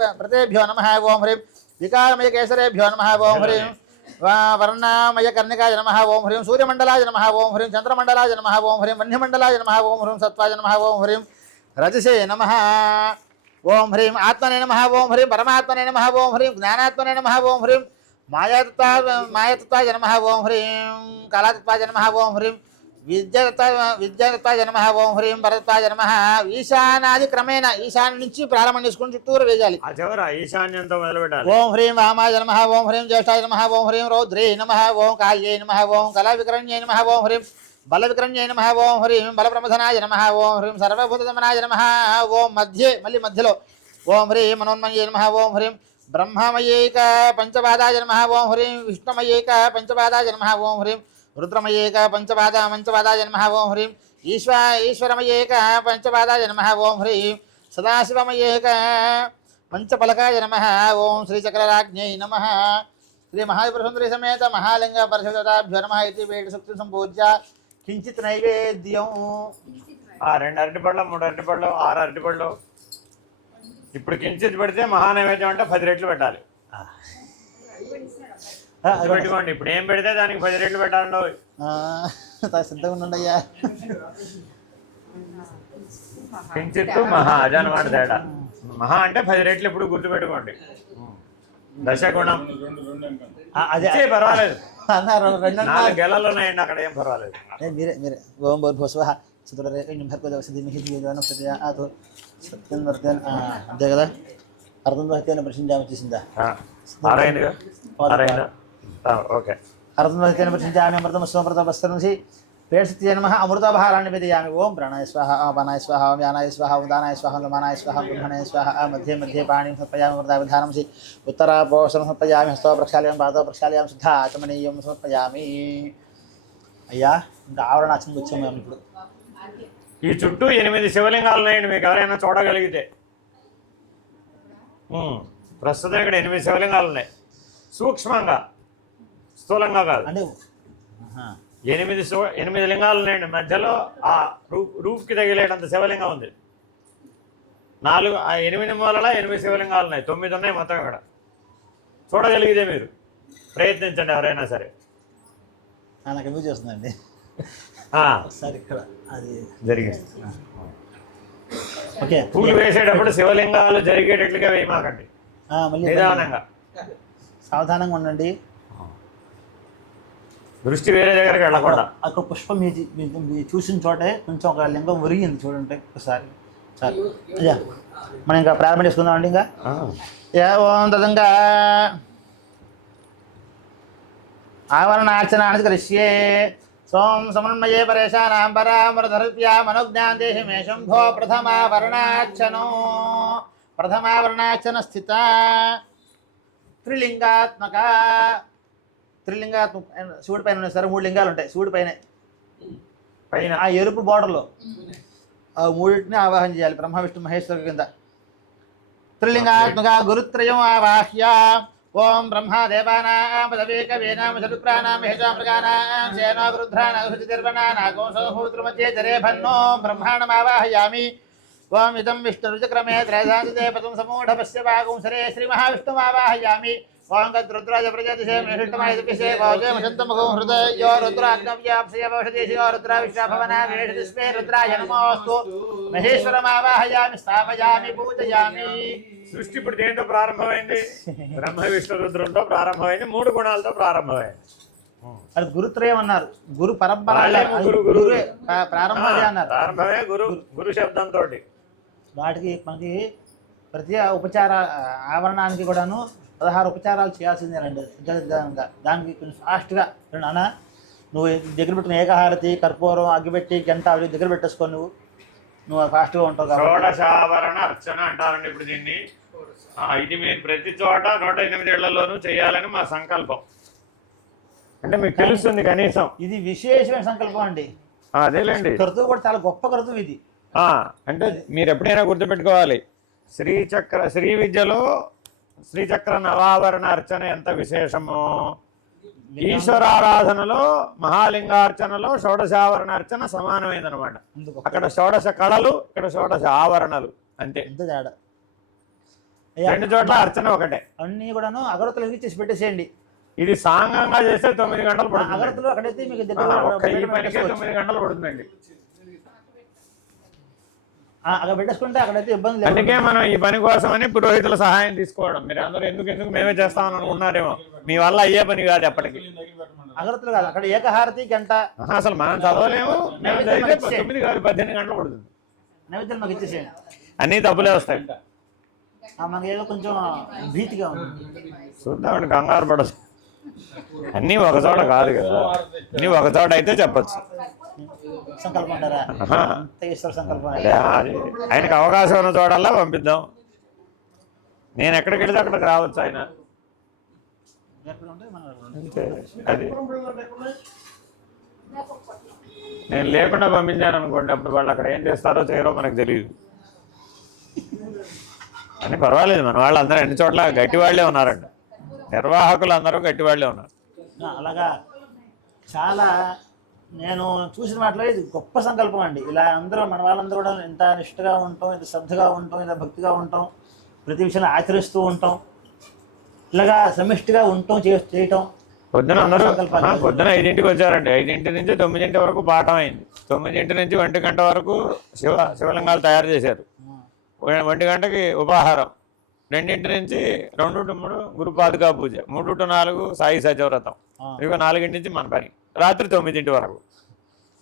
प्रतेभ्यो नमः ओं ह्रीं विकारमय केसरेभ्यो नमः ओं ह्रीं वर्णामय कर्णिकाय नमः ओं ह्रीं सूर्यमण्डलाय नमः ओं ह्रीं चन्द्रमण्डलाय नमः ओं ह्रीं वह्निमण्डलाय नमः ओं ह्रीं सत्त्वाय नमः ओं ह्रीं रजसे नमः ओं ह्रीं आत्मने नमः ओं ह्रीं परमात्मने नमः ओं ह्रीं ज्ञानात्मने नमः ओं ह्रीं मायातत्वाय नमः ओं ह्रीं कालातत्वाय नमः ओं ह्रीं విద్యాతత్వాయ నమః ఓం హ్రీం భరతత్వాయ నమః ఈశానాది క్రమేణ ఈశాన్య నుంచి ప్రారంభం చేసుకుని చుట్టూరు వేయాలి ఈశాన్యంతో మొదలు పెట్టాలి ఓం హ్రీం వామాయ నమః ఓం హ్రీం జ్యేష్ఠాయ నమః ఓం హ్రీం రౌద్రే నమః ఓం కాళ్యై నమః ఓం కళావికరణ్యై నమః ఓం హ్రీం బలవికరణ్యై నమః ఓం హ్రీం బలప్రమథనాయ నమః ఓం హ్రీం సర్వభూతదమనాయ నమః ఓం మధ్యే మళ్ళీ మధ్యలో ఓం హ్రీం మనోన్మయై నమః ఓం హ్రీం బ్రహ్మమయేక పంచపాదాయ నమః ఓం హ్రీం విష్ణుమయేక పంచపాదాయ నమః ఓం హ్రీం रुद्रमयेक पंचपादाय नमः ओं ह्रीं ईश्वरमयेक पंचपादाय नमः ओं ह्रीं सदाशिवमयेक पंचफलकाय नमः ओं श्रीचक्रराज्ञै नमः श्री महाविपुरसुन्दरी समेत महालिंग परिषदाभ्यो नमः इति वेदसूक्तिं संपूज्य किंचित् नैवेद्यं రెండు అరటిపళ్ళు 3 అరటిపళ్ళు 6 అరటిపళ్ళు ఇప్పుడు కించిత్ పెడితే మహానైవేద్యం అంటే 10 రెట్లు పెట్టాలి పెట్టుకోండి ఇప్పుడు ఏం పెడితే దానికి 10 రెట్లు పెట్టాలండి సిద్ధంగా ఉండండి అయ్యా కించిత్తు మహా అదనమాట తేడా మహా అంటే 10 రెట్లు ఇప్పుడు గుర్తుపెట్టుకోండి దశగుణం అదే పర్వాలేదు 4 గెలలు ఉన్నాయండి అక్కడ ఏం పర్వాలేదు మీరే మీరే ఓం భూర్భువస్వః సత్యం వర్ధన్ అంతే కదా అర్థం వహితేనే ప్రశ్నించాము చేసిందా ఓకే అర్థం వహితేనే ప్రశ్నించామి అమృతమస్వమృతమస్తనుసి పేషత్యై నమః అమృతభారాన్ని విదయామి ఓం ప్రాణాయ స్వాహ అపానాయ స్వాహ ఓం యానాయ స్వాహ ఓం దానాయ స్వాహ ఓం లమానాయ స్వాహ బ్రహ్మణాయ స్వాహ మధ్యే మధ్యే పాణిం సమర్పయామి అమృతాభిధానంసి ఉత్తరాపోషణం సమర్పయామి హస్తో ప్రక్షాళయామి పాదో ప్రక్షాళయామి శుద్ధ ఆచమనీయం సమర్పయామి అయ్యా ఇంకా ఆవరణాచనకి వచ్చాము మేము ఇప్పుడు ఈ చుట్టూ 8 శివలింగాలు ఉన్నాయండి మీకు ఎవరైనా చూడగలిగితే ప్రస్తుతం ఇక్కడ 8 శివలింగాలు ఉన్నాయి సూక్ష్మంగా స్థూలంగా కాదు అంటే 8 లింగాలు ఉన్నాయండి మధ్యలో ఆ రూఫ్కి తగిలేటంత శివలింగం ఉంది 8 మూలల 8 శివలింగాలు ఉన్నాయి 9 ఉన్నాయి మొత్తం ఇక్కడ చూడగలిగితే మీరు ప్రయత్నించండి ఎవరైనా సరే నాకు ఎందుకు చేస్తుందండి సరే ఇక్కడ అది జరిగింది ఓకే పూలు వేసేటప్పుడు శివలింగాలు జరిగేటట్లుగా వేయమాకండి నిదానంగా సావధానంగా ఉండండి దృష్టి వేరే దగ్గరికి వెళ్ళకుండా అక్కడ పుష్పం మీరు చూసిన చోటే కొంచెం ఒక లింగం ఒరిగింది చూడండి ఒకసారి చాలు అయ్యా మనం ఇంకా ప్రారంభం చేసుకుందామండి ఇంకా ఓం తదంగా ఆవరణార్చనాన్ని కరిష్యే సోం సమన్మయే పరేషానాం పరామృతరుప్యా మనోజ్ఞాందేహి మే శంభో ప్రథమావరణార్చన స్థిత త్రిలింగాత్మక శివుడి పైన ఉన్నాయి సార్ 3 లింగాలు ఉంటాయి శివుడి పైన ఆ ఎరుపు బార్డర్లో ఆ 3టిని ఆవాహన చేయాలి బ్రహ్మ విష్ణు మహేశ్వర కింద త్రిలింగాత్మక గురుత్రయం ఆవాహ్య ఓం బ్రహ్మ దేవానాం పదవేకవేనాం చతుప్రాణాం హేషామృగానాం సేనా వృద్ధ్రాణాం సుచిర్వణానాగోంసహూత్రమధ్యే జరేభన్నో బ్రహ్మాణమావాహయామి ఓం ఇదం విష్ణురుచక్రమే త్రైధాంతే పదం సమూఢపశ్య వాగుంసరే శ్రీమహావిష్ణుమావాహయామి ఓం గద్రుద్రాజ ప్రజాతిశే మేషిష్టమాయదిపిసే భోజమశంతముఖం హృదయో రుద్రాగ్నవ్యాప్సయవషదేశయో రుద్రావిశ్వాభవనా వేషదిస్మే రుద్రాయ నమోస్తు మహేశ్వరమావాహయామి స్థాపయామి పూజయామి సృష్టి ఇప్పుడు దేంతో ప్రారంభమైంది బ్రహ్మ విష్ణు రుద్రంతో ప్రారంభమైంది 3 గుణాలతో ప్రారంభమైంది అది గురుత్రయం అన్నారు గురు పరంపర ప్రారంభమే అన్నారు ప్రారంభమే గురు శబ్దంతో వాటికి మనకి ప్రతి ఉపచార ఆవరణానికి కూడాను 16 ఉపచారాలు చేయాల్సిందేనండి దానికి కొంచెం ఫాస్ట్గా నాన్న నువ్వు దగ్గర పెట్టిన ఏకహారతి కర్పూరం అగ్గిపెట్టి గంట అవి దగ్గర పెట్టేసుకో నువ్వు ఫాస్ట్గా ఉంటావు షోడశావరణ అర్చన అంటారండి ఇప్పుడు దీన్ని ఇది మీరు ప్రతి చోట 108 ఏళ్లలోనూ చేయాలని మా సంకల్పం అంటే మీకు తెలుస్తుంది కనీసం ఇది విశేషమైన సంకల్పం అండి అదేలేండి కర్తువు కూడా చాలా గొప్ప కర్తువు ఇది అంటే మీరు ఎప్పుడైనా గుర్తుపెట్టుకోవాలి శ్రీ విద్యలో శ్రీచక్ర నవావరణ అర్చన ఎంత విశేషమో ఈశ్వరారాధనలో మహాలింగార్చనలో షోడశావరణ అర్చన సమానమైందనమాట అక్కడ షోడశ కళలు ఇక్కడ షోడశ ఆవరణలు అంతే ఎంత తేడా రెండు చోట్ల అర్చన ఒకటే. అన్నీ కూడాను అగరత్తులు వెలిగించేసి పెట్టేసేయండి. ఇది సాంగంగా చేస్తే 9 గంటలు పడుతుంది. అగరత్తులు అక్కడైతే మీకు ఈ పనికే 9 గంటలు పడుతుందండి. అక్కడ పెట్టేసుకుంటే అక్కడైతే ఇబ్బంది లేదు. అందుకే మనం ఈ పని కోసమని పురోహితుల సహాయం తీసుకోవడం. మీరు అందరూ ఎందుకు మేమే చేస్తామని అనుకున్నారేమో, మీ వల్ల అయ్యే పని కాదు ఎప్పటికీ. అగరత్తులు కాదు, అక్కడ ఏకహారతి గంట. అసలు మనం చదవలేము. 9 కాదు 18 గంటలు పడుతుంది. నైవేద్యం మాకు ఇచ్చేసేయండి. అన్నీ తప్పులే వస్తాయి. మనకి ఏదో కొంచెం భీతిగా ఉంది. చూద్దామండి, కంగారు పడదు. అన్నీ ఒక చోట కాదు కదా, అన్నీ ఒక చోట అయితే చెప్పచ్చు. సంకల్పం అంటారా? ఈశ్వర సంకల్పం. ఆయనకు అవకాశం ఉన్న చోటల్లా పంపిద్దాం. నేను ఎక్కడికి వెళ్తే అక్కడికి రావచ్చు ఆయన. అంతే, అది నేను లేకుండా పంపించాను అనుకోండి, అప్పుడు వాళ్ళు అక్కడ ఏం చేస్తారో చేయరో మనకు తెలియదు. అని పర్వాలేదు, మన వాళ్ళు అందరూ అన్ని చోట్ల గట్టి వాళ్ళే ఉన్నారండి. నిర్వాహకులు అందరూ గట్టి వాళ్ళే ఉన్నారు. అలాగా చాలా నేను చూసిన వాటిలో ఇది గొప్ప సంకల్పం అండి. ఇలా అందరూ మన వాళ్ళందరూ కూడా ఇంత నిష్ఠగా ఉంటాం, ఇంత శ్రద్ధగా ఉంటాం, ఇంత భక్తిగా ఉంటాం, ప్రతి విషయాన్ని ఆచరిస్తూ ఉంటాం, ఇలాగా సమిష్టిగా ఉంటాం, చేయటం. పొద్దున అందరూ పొద్దున 5ంటికి వచ్చారండి. 5 నుంచి 9 వరకు పాఠం అయింది. 9 నుంచి 1 గంట వరకు శివలింగాలు తయారు చేశారు. 1 గంటకి ఉపాహారం, 2 నుంచి 2 to 3 Guru పాదుకా puja, 3 to 4 Sai సత్యవ్రతం, ఇక 4 నుంచి మన పని, రాత్రి 9 వరకు.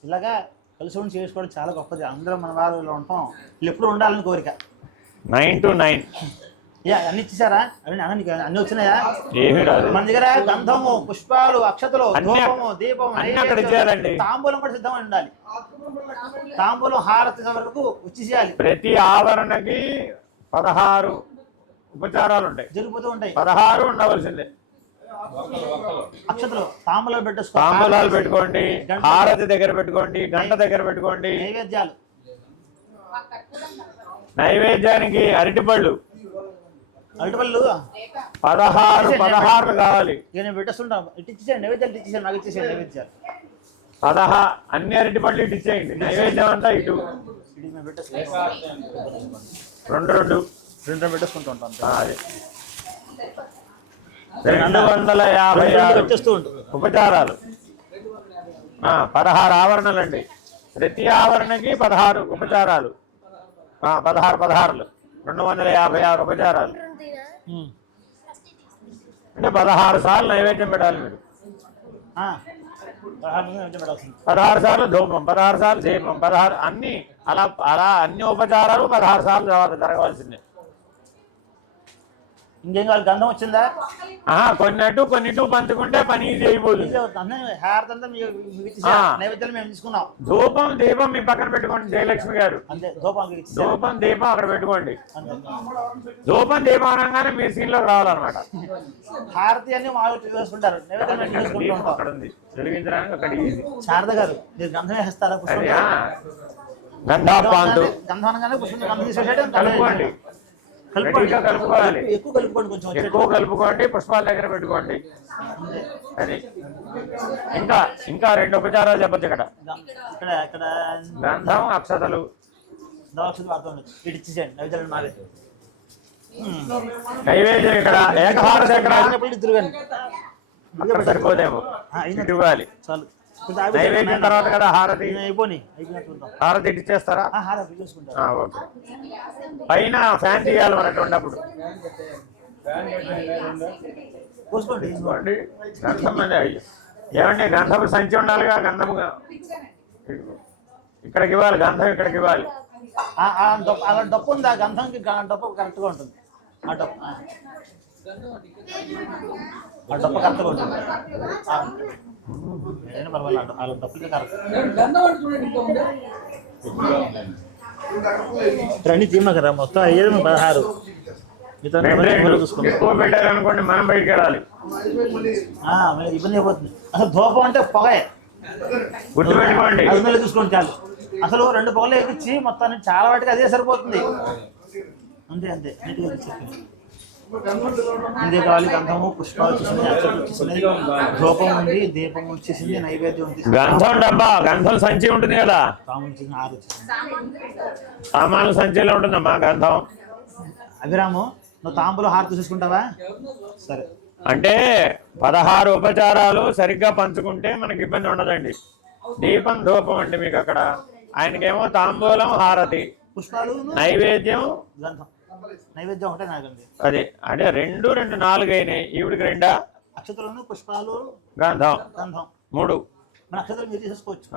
ఇలాగా కలిసి ఉండి చేసుకోవడం చాలా గొప్పది. అందరూ మన వాళ్ళు ఉంటాం, వీళ్ళు ఎప్పుడు ఉండాలని కోరిక. 9 to 9. అన్ని ఇచ్చేసారా? అన్ని వచ్చినాయా? ఏమీ రాదు. మన దగ్గర గంధము, పుష్పాలు, అక్షతలు, ధూపము, దీపం, తాంబూలం కూడా సిద్ధమై ఉండాలి. తాంబూలం హారతి వరకు వచ్చేసేయాలి. ప్రతి ఆవరణకి 16 ఉపచారాలు ఉంటాయి, జరిగిపోతూ ఉంటాయి. 16 ఉండవలసిందే. అక్షతలు తాంబూలాలు పెట్టేసుకో, తాంబూలాలు పెట్టుకోండి, హారతి దగ్గర పెట్టుకోండి, గంట దగ్గర పెట్టుకోండి. నైవేద్యాలు, నైవేద్యానికి అరటిపళ్ళు 16 కావాలి. నేను పెట్టేస్తుంటాం. ఇటు ఇచ్చేసాను నైవేద్యాలు, ఇచ్చేసాను నాకు ఇచ్చేసాను నైవేద్యాలు 16 అన్ని అరటిపళ్ళు ఇటు ఇచ్చేయండి. నైవేద్యం అంతా ఇటు 2 పెట్టేసుకుంటూ ఉంటాం. 256 ఉపచారాలు, 16 ఆవరణలు అండి. ప్రతి ఆవరణకి 16 ఉపచారాలు, 16 256 ఉపచారాలు అంటే 16 సార్లు నైవేద్యం పెట్టాలి మీరు. 16 సార్లు ధూపం, 16 సార్లు దీపం, 16 అన్ని అలా అన్ని ఉపచారాలు 16 సార్లు జరగవలసిందే. ఇంకేం కావాలి? గంధం వచ్చిందా? కొన్ని అటు కొన్ని ఇటు పంచుకుంటే పని ఈజీ అయిపోతుంది. నైవేద్యాలు మేము తీసుకున్నాం. ధూపం దీపం మీ పక్కన పెట్టుకోండి జయలక్ష్మి గారు. అంతే, ధూపం దీపం అక్కడ పెట్టుకోండి. ధూపం దీపం అనగానే మీరు సీన్ లోకి రావాలన్నమాట. హారతి అన్ని మామూలు చేసుకుంటారు, నైవేద్యం మేము తీసుకుంటూ ఉంటాం. అక్కడ ఉంది వెలిగించడానికి. అక్కడ శారద గారు మీరు గంధం వేస్తారా? గంధం అనగానే పుష్పం గంధం తీసేసేయడం. కలుపుకోండి, కలుపుకోవాలి, ఎక్కువ కలుపుకోండి, కొంచెం ఎక్కువ కలుపుకోండి. పుష్పాల దగ్గర పెట్టుకోండి. అది ఇంకా 2 ఉపచారాలు చెప్పచ్చు ఇక్కడ. గంధం, అక్షతలు, ఇటు ఇచ్చేసేయండి నైవేద్యాలు మారే. నైవేద్యం ఇక్కడ ఏకహారతి ఎక్కడ సరిపోదేమో, ఇటు ఇవ్వాలి. చాలు. నైవేద్యం తర్వాత కదా హారతి. హారతి ఇటు ఇచ్చేస్తారా? ఓకే. పైన ఫ్యాన్ తీయాలి మనకు ఉన్నప్పుడు. తీసుకోండి. గంధం ఏమండి, గంధం సంచి ఉండాలిగా. గంధముగా ఇక్కడికి ఇవ్వాలి, గంధం ఇక్కడికి ఇవ్వాలి. అలా డప్పు ఉందా? గంధంకి డప్పు కరెక్ట్గా ఉంటుంది. ఆ డప్పు కరెక్ట్గా ఉంటుంది. పర్వాలేదు, అలా డప్పులకి కరెక్ట్. రండి తీమా కదా, మొత్తం అయ్యేది 16. ఎక్కువ పెట్టారనుకోండి మనం బయటకు వెళ్ళాలి. ఇబ్బంది అయిపోతుంది. అసలు ధూపం అంటే పొగే గుర్తుపెట్టుకోండి, అది చూసుకోండి చాలు. అసలు 2 పొగలు ఎక్కించి మొత్తాన్ని చాలా వాటికి అదే సరిపోతుంది. అంతే అంతే నీట్గా ఇదే కావాలి. గంధము, పుష్పాలు వచ్చేసింది, అక్షతలు వచ్చేసింది, ధూపం ఉంది, దీపం వచ్చేసింది, నైవేద్యం వచ్చేసింది. గంధం డబ్బా, గంధం సంచి ఉంటుంది కదా, సామాన్లు వచ్చేసింది. సామాన్లు సంచిలో ఉంటుందమ్మా గంధం. అభిరాము నువ్వు తాంబూలం హారతి చూసుకుంటావా? సరే. అంటే 16 ఉపచారాలు సరిగ్గా పంచుకుంటే మనకి ఇబ్బంది ఉండదండి. దీపం ధూపం అంటే మీకు అక్కడ, ఆయనకేమో తాంబూలం హారతి, పుష్పాలు నైవేద్యం గంధం. నైవేద్యం ఒకటే నాకండి. అది అంటే 2 2 4 అయినాయి. ఈవిడికి 2 అక్షతలను పుష్పాలు గంధం గంధం 3. మన అక్షతలు మీరు తీసుకోవచ్చు.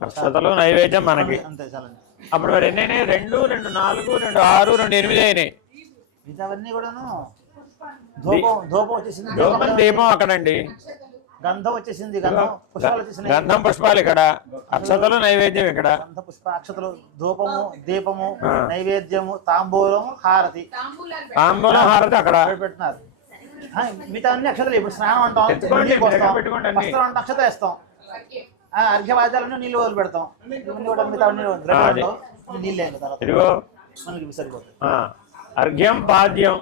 అక్షతలు నైవేద్యం మనకి. అంతే చాలండి. అప్పుడు మరి ఎన్ని అయినాయి? 2 2 4 2 6 2 8 అయినాయి. మిగతావన్నీ కూడాను ధూపం ధూపం వచ్చేసింది. ధూపం దీపం అక్కడండి. గంధం వచ్చేసింది. గంధం పుష్పాలు వచ్చేసింది. గంధం పుష్పాలు ఇక్కడ, అక్షతలు నైవేద్యం ఇక్కడ. గంధ పుష్ప అక్షతలు, ధూపము, దీపము, నైవేద్యము, తాంబూలం, హారతి. తాంబూలం హారతి అక్కడ పెడుతున్నారు. మిగతా అన్ని అక్షతలు. ఇప్పుడు స్నానం అంటాం, వస్త్రం అంటాం, అక్షత వేస్తాం. అర్ఘ్యవాద్యాలన్నీ నీళ్ళు వదిలి పెడతాం. మిగతా నీళ్ళే మనకి సరిపోతుంది. అర్ఘ్యం పాద్యం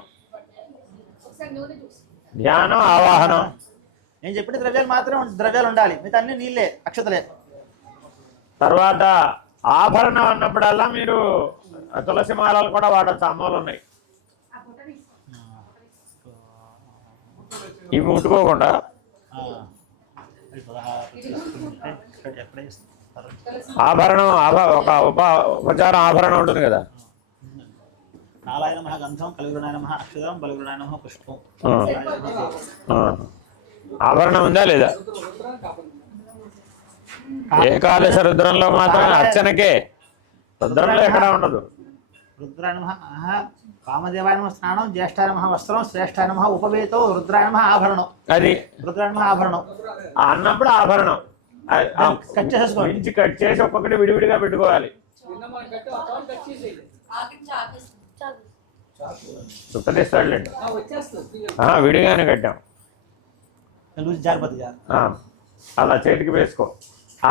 ధ్యానం ఆవాహనం. నేను చెప్పిన ద్రవ్యాలు మాత్రమే ద్రవ్యాలు ఉండాలి. మిగతా అన్ని నీళ్ళే, అక్షతలే. తర్వాత ఆభరణం అన్నప్పుడల్లా మీరు తులసి మాలలు కూడా వాడచ్చు. అమ్మలు ఉన్నాయి ఇవి ముట్టుకోకుండా. ఆభరణం ఒక ఉపచారం ఆభరణం ఉంటుంది కదా. నారాయణ మహా గంధం, కలిగురునాయన మహా అక్షరం, బలగురునాయన మహా పుష్పం. ఆభరణం ఉందా లేదా? ఏకాదశ రుద్రంలో మాత్రమే అర్చనకే, రుద్రంలో ఎక్కడ ఉండదు. రుద్రాయణ మహా కామదేవాయ నమః స్నానం, జ్యేష్ఠాయ నమః వస్త్రం, శ్రేష్ఠాయ నమః ఉపవేతో, రుద్రాయ నమః ఆభరణం. అది రుద్రాయ నమః ఆభరణం అన్నప్పుడు ఆభరణం కట్ చేసేసుకోండి. ఇంచి కట్ చేసి ఒక్కొక్కటి విడివిడిగా పెట్టుకోవాలి. చుట్టదిస్తాడులేండి. విడిగానే కట్టాం. అలా చేతికి వేసుకో.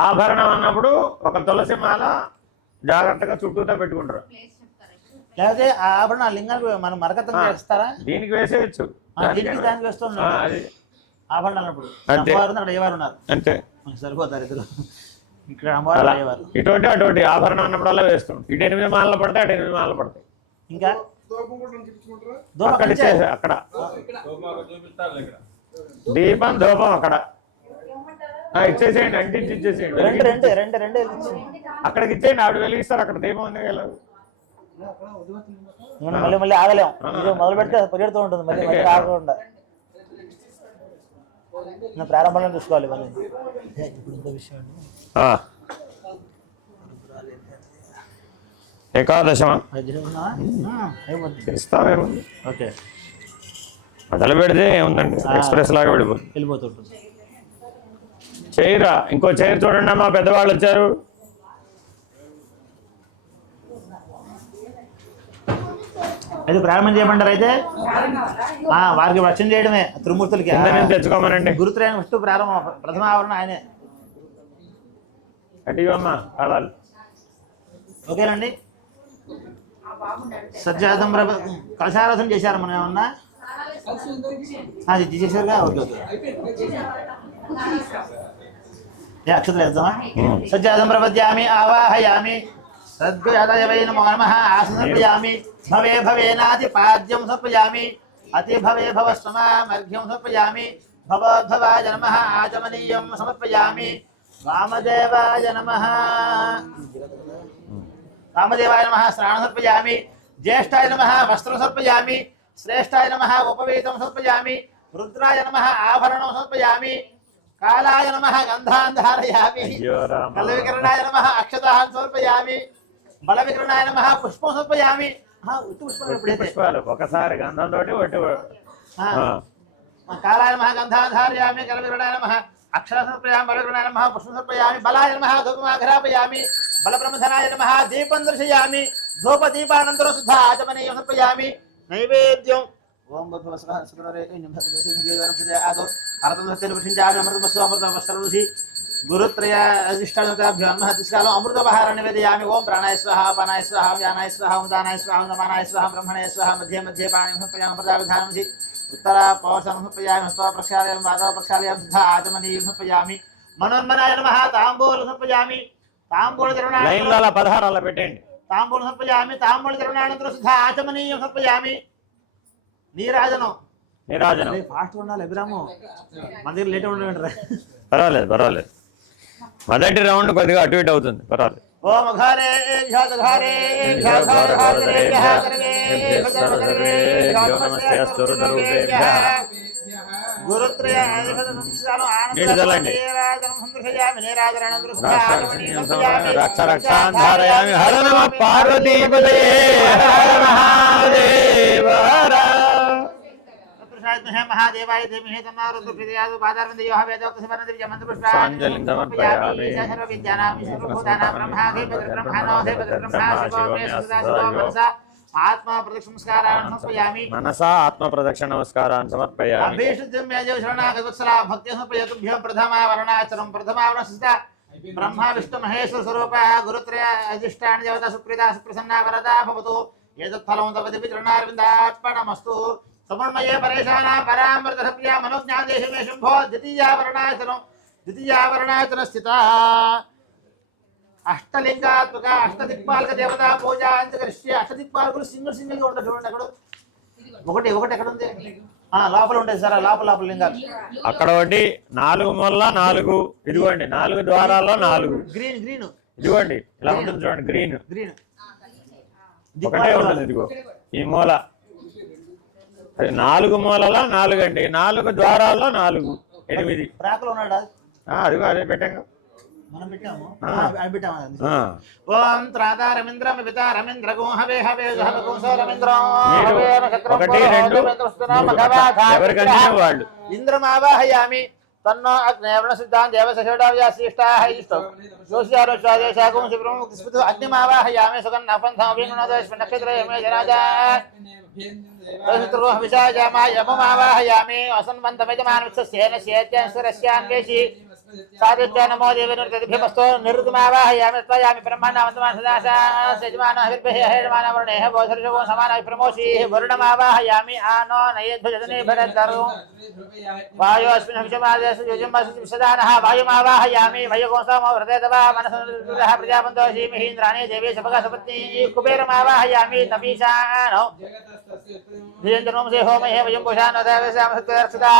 ఆభరణం అన్నప్పుడు ఒక తులసి మాల జాగ్రత్తగా చుట్టూతో పెట్టుకుంటారు. లేకపోతే ఆ ఆభరణ లింగానికి మనం మరకతం వేస్తారా? దీనికి వేసేయచ్చు. దానికి వేస్తున్నాం ఆభరణ అన్నప్పుడు. అక్కడ అయ్యవారు ఉన్నారు అంతే, సరిపోతారు ఇద్దరు. ఇక్కడ అమ్మవారు అయ్యవారు. ఇటువంటి అటువంటి ఆభరణం అన్నప్పుడు అలా వేస్తాం. ఇటు 8 మాలలు పడతాయి, అటు 8 మాలలు పడతాయి. ఇంకా అక్కడ దీపం ధూపం అక్కడ ఇచ్చేసేయండి. అంటించి ఇచ్చేసేయండి. అక్కడికి ఇచ్చేయండి. ఆవిడ వెలిగిస్తారు. అక్కడ దీపం ఉంది కదా. మళ్ళీ మళ్ళీ ఆగలేము. మొదలు పెడితే పరిగెడుతూ ఉంటుంది. మళ్ళీ మళ్ళీ ఆగకుండా ప్రారంభంలో చూసుకోవాలి. మళ్ళీ ఇప్పుడు ఇంకో విషయం ఏకాదశమా ఇస్తావేమో. ఓకే, మొదలు పెడితే ఏముందండి, ఎక్స్ప్రెస్ లాగా వెళ్ళిపోతుంటుంది. చైరా ఇంకో చైర్ చూడండి అమ్మా, పెద్దవాళ్ళు వచ్చారు. అయితే ప్రారంభం చేయమంటారు. అయితే వారికి రక్షణ చేయడమే త్రిమూర్తులకి తెచ్చుకోమనండి. గురుత్రయం విష్ణు ప్రారంభం, ప్రథమ ఆవరణ ఆయనే. అమ్మా కాలాలు ఓకేనండి. సజ్జాతం కలశారాధన చేశారు మనం ఏమన్నా చేశారుగా. ఓకే ఓకే, అక్షతలు వేద్దామా? సజ్జాతం ప్రపద్యామి ఆవాహయామి సద్గుయాదయ వై నమో నమః ఆసనర్పయామి భవే భవేనాతి పాద్యం సమర్పయామి అతి భవే భవస్వమామర్ఘ్యం సమర్పయామి భవోద్భవాయ నమః ఆచమనీయం సమర్పయామి వామదేవాయ నమః వామదేవాయ నమః స్నానం సమర్పయామి జ్యేష్ఠాయ నమః వస్త్రం సమర్పయామి శ్రేష్ఠాయ నమః ఉపవేతం సమర్పయామి రుద్రాయ నమః ఆభరణం సమర్పయామి కాలాయ నమః గంధాన్ ధారయామి కలవికరణాయ నమః అక్షతాన్ సమర్పయామి బలవికరణాయ నమః పుష్పం సమర్పయామి. పుష్పాలు ఒకసారి గంధంతో కాలాయ నమః గంధాన్ ధారయామి కలవికరణాయ నమః అక్షరం సమర్పయామి బలవికరణాయ నమః పుష్పం సమర్పయామి బలాయ నమః ధూపమాఘ్రాపయామి బలప్రమథనాయ నమః దీపం దర్శయామి ధూపదీపానంతరం శుద్ధ ఆచమనీయం సమర్పయామి. నైవేద్యం ఓం గురుత్రయ అధిష్టాభ్యాం అమృతపహార నివేదయామి. ఓం ప్రాణాయ స్వాహ పానాయ స్వాహ వ్యానాయ స్వాహ ఉదానాయ స్వాహ నమానాయ స్వాహ బ్రహ్మణాయ స్వాహ మధ్య మధ్య పాణి సమర్పయామి అమృతాభిధానం ఉత్తర పౌషం సమర్పయామి హస్త ప్రక్షాళయామి పాదవ ప్రక్షాళయామి శుద్ధ ఆచమనీయం సమర్పయామి. మనోన్మనాయ నమః తాంబూలం సమర్పయామి తాంబూల తిరునాళ 16 పెట్టండి. తాంబూలం సమర్పయామి తాంబూల తిరునాళంతరం శుద్ధ ఆచమనీయం సమర్పయామి. నీరాజనం నీరాజనం. ఫాస్ట్ ఉండాలి అభిరాము, మన దగ్గర లేట్ ఉండమంటారా? పర్వాలేదు. మొదటి రౌండ్ కొద్దిగా అటు ఇటు అవుతుంది, పర్వాలేదు. ఓం ఘరే ఝాత ఘరే ఝాత ఘరే ఘరే గురుత్రయ రక్ష రక్షాంధారయామి. హర నమ పార్వతీపదే హర మహాదేవ హర. महादेवाय धीमहि तन्नो रुद्रः प्रचोदयात्. पादारविन्दयोः वेदोक्तसमन्वितं मन्त्रपुष्पाणि स्वाञ्जलिं समर्पयामि. सर्वविद्यानां सर्वभूतानां ब्रह्माधिपतिर्ब्रह्मणोऽधिपतिर्ब्रह्मा शिवो मे सदाशिवो मनसा आत्मा प्रदक्षिणमस्कारान् समर्पयामि. मनसा आत्मप्रदक्षिण नमस्कारान् समर्पयामि. अभीष्टं मे देव शरणागतवत्सला भक्त्या समर्पयतुभ्यः प्रथमावरणाचरं प्रथमावरणसिद्धा ब्रह्मा विष्णु महेश्वर स्वरूपः गुरुत्रय अधिष्ठान देवता सुप्रीता सुप्रसन्ना वरदा भवतु. एतत् फलं तव दिव्यचरणारविन्दार्पणमस्तु. समन्वये परेशाना परामृतसप्रिया मनोज्ञादेश मे शुंभो द्वितीयावरणाचन स्थिता अष्टलिंगात्मक अष्टदिक्पालक देवता पूजा अंतकरिष्ये. अष्टदिक्पालकुలు సింగిల్ గా ఉంటారు చూడండి. అక్కడ ఒకటి ఎక్కడ ఉంది? లోపల ఉంటాయి సార్, లోపల లింగాలు. అక్కడ ఒకటి 4 మూలల 4, ఇదిగోండి 4 ద్వారాల్లో 4. గ్రీన్ ఇదిగోండి ఇలా ఉంటుంది చూడండి, గ్రీన్ ఒకటే ఉంటుంది. ఇదిగో ఈ మూల 4 మూలల 4 అండి, 4 ద్వారాల్లో 4, 8. ప్రాకులు ఉన్నాడా? అదిగో అదే పెట్టాం, మనం పెట్టాము. ఓం త్రాతారమింద్రం వితారమింద్ర గోహవే హవే హవగోసో రమింద్రం హవే నక్షత్రం 1, 2 ఎవరికన్నా వాళ్ళు. ఇంద్రమావాహయామి తన్నో అగ్నేవణ సిద్ధాన్ దేవశేషోడావ్యాశిష్టాః ఇష్టం జోష్యారోషాదేశాగం శిబ్రం స్మృత అగ్నిమావాహయామి సుగన్న పంథావినోదస్మ నక్షత్రయమే జనాజా తస్త్రో విశాజామా యమమావాహయామి అసన్వంతమజమానస్యేన శేత్యాశ్వరస్యాన్వేషి సాదిత్య నమో దేవేనృతదిభ్యమస్తో నిరుతమావాహయామి త్వయామి బ్రహ్మణావంతమాన సదాశా సజమాన హవిర్భయ హేడమాన వర్ణేహ బోధర్షవో సమాన ప్రమోషి వరుణమావాహయామి ఆనో నయేద్భజనే భరద్దరు వాయు అస్మిన్ హవిషమాదేశ యుజమస్మి సదానః వాయుమావాహయామి వయగోసమ వృతేతవా మనసః ప్రజాపంతోషి మహీంద్రాణి దేవే సభగా సపత్ని కుబేరమావాహయామి తపీశానో ధీరేంద్రనోం దే హోమహే వయం పుషానో దేవసామసత్వదర్శితా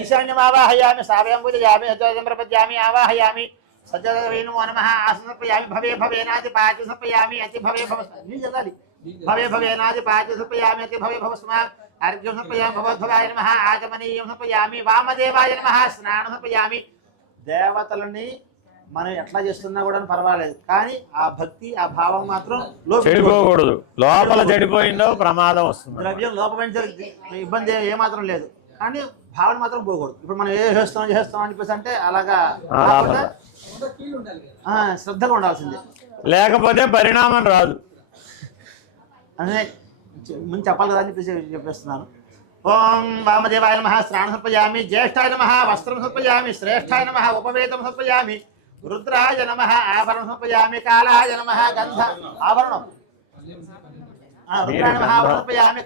ఈశాన్యమావాహయామి సావ్యంబుజయామి హతోజం ప్రపద్యామి ఆవాహయామి సజ్జదవేనమో నమః ఆసనర్పయామి భవే భవేనాది పాతి సమర్పయామి అతి భవే భవే భవేనాది పాతి సమర్పయామి అతి భవే భవస్మ అర్ఘ్యం సమర్పయామి భగవద్భవాయ నమః ఆచమనీయం సమర్పయామి వామదేవాయ నమః స్నానం సమర్పయామి. దేవతలని మనం ఎట్లా చేస్తున్నా కూడా పర్వాలేదు, కానీ ఆ భక్తి ఆ భావం మాత్రం చెడిపోకూడదు. లోపల చెడిపోయిందో ప్రమాదం వస్తుంది. ద్రవ్యం లోపమైన ఇబ్బంది ఏమాత్రం లేదు, కానీ భావన మాత్రం పోకూడదు. ఇప్పుడు మనం చేస్తాం అని చెప్పేసి అంటే అలాగా శ్రద్ధగా ఉండాల్సిందే, లేకపోతే పరిణామం రాదు. అదే ముందు చెప్పాలి కదా అని చెప్పేసి చెప్పేస్తున్నాను. ఓం వామదేవాయ నమః స్నానం సమర్పయామి. జ్యేష్ఠాయ నమః వస్త్రం సమర్పయామి. శ్రేష్ఠాయ నమః ఉపవేతం సమర్పయామి. రుద్రాయ నమః ఆభరణం సమర్పయామి. కాలాయ నమః గంధ ఆభరణం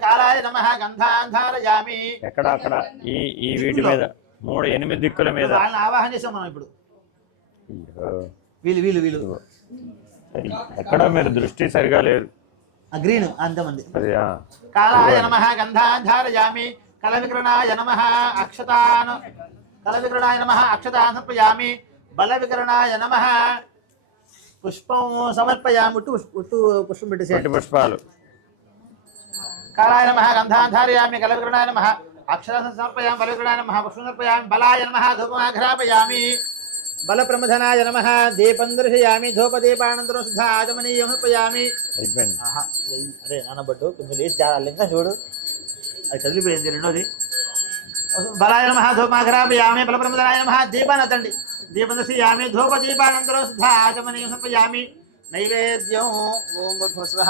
కాలాయ నమః గంధాంధారయామి. ఎక్కడ అక్కడ ఈ వీటి మీద 3 8 దిక్కుల మీద వాళ్ళని ఆవాహన చేసాం మనం. ఇప్పుడు వీళ్ళు ఎక్కడ మీరు దృష్టి సరిగా లేదు. గ్రీన్ అంతమంది. కాలాయ నమః గంధాంధారయామి. కలవికరణాయ నమః అక్షతాన్ సమర్పయామి. బలవికరణాయ నమః పుష్పం సమర్పయామి. ఉట్టు పుష్పం పెట్టేసి పుష్పాలు. కాలాయ నమః గంధాంధారయామి. కలవికరణాయ నమః అక్షతాన్ సమర్పయామి. బలవికరణాయ నమః పుష్పం సమర్పయామి. బలాయ నమః ధూపమాఘ్రాపయామి. బలప్రమథనాయ నమః దీపం దర్శయామి. ధూపదీపానంతరం శుద్ధ ఆచమనీయం సమర్పయామి. అరే నానబట్టు కొంచెం లేచి లింగం చూడు, అది కదిలిపోయింది. రెండోది బలాయ నమః ధూపమాఘ్రాపయామి. బలప్రమథనాయ నమః దీపానతండి. దీపం దర్శయామి. ధూపదీపానంతరం శుద్ధ ఆచమనీయం సమర్పయామి. నైవేద్యం ఓం భస్వః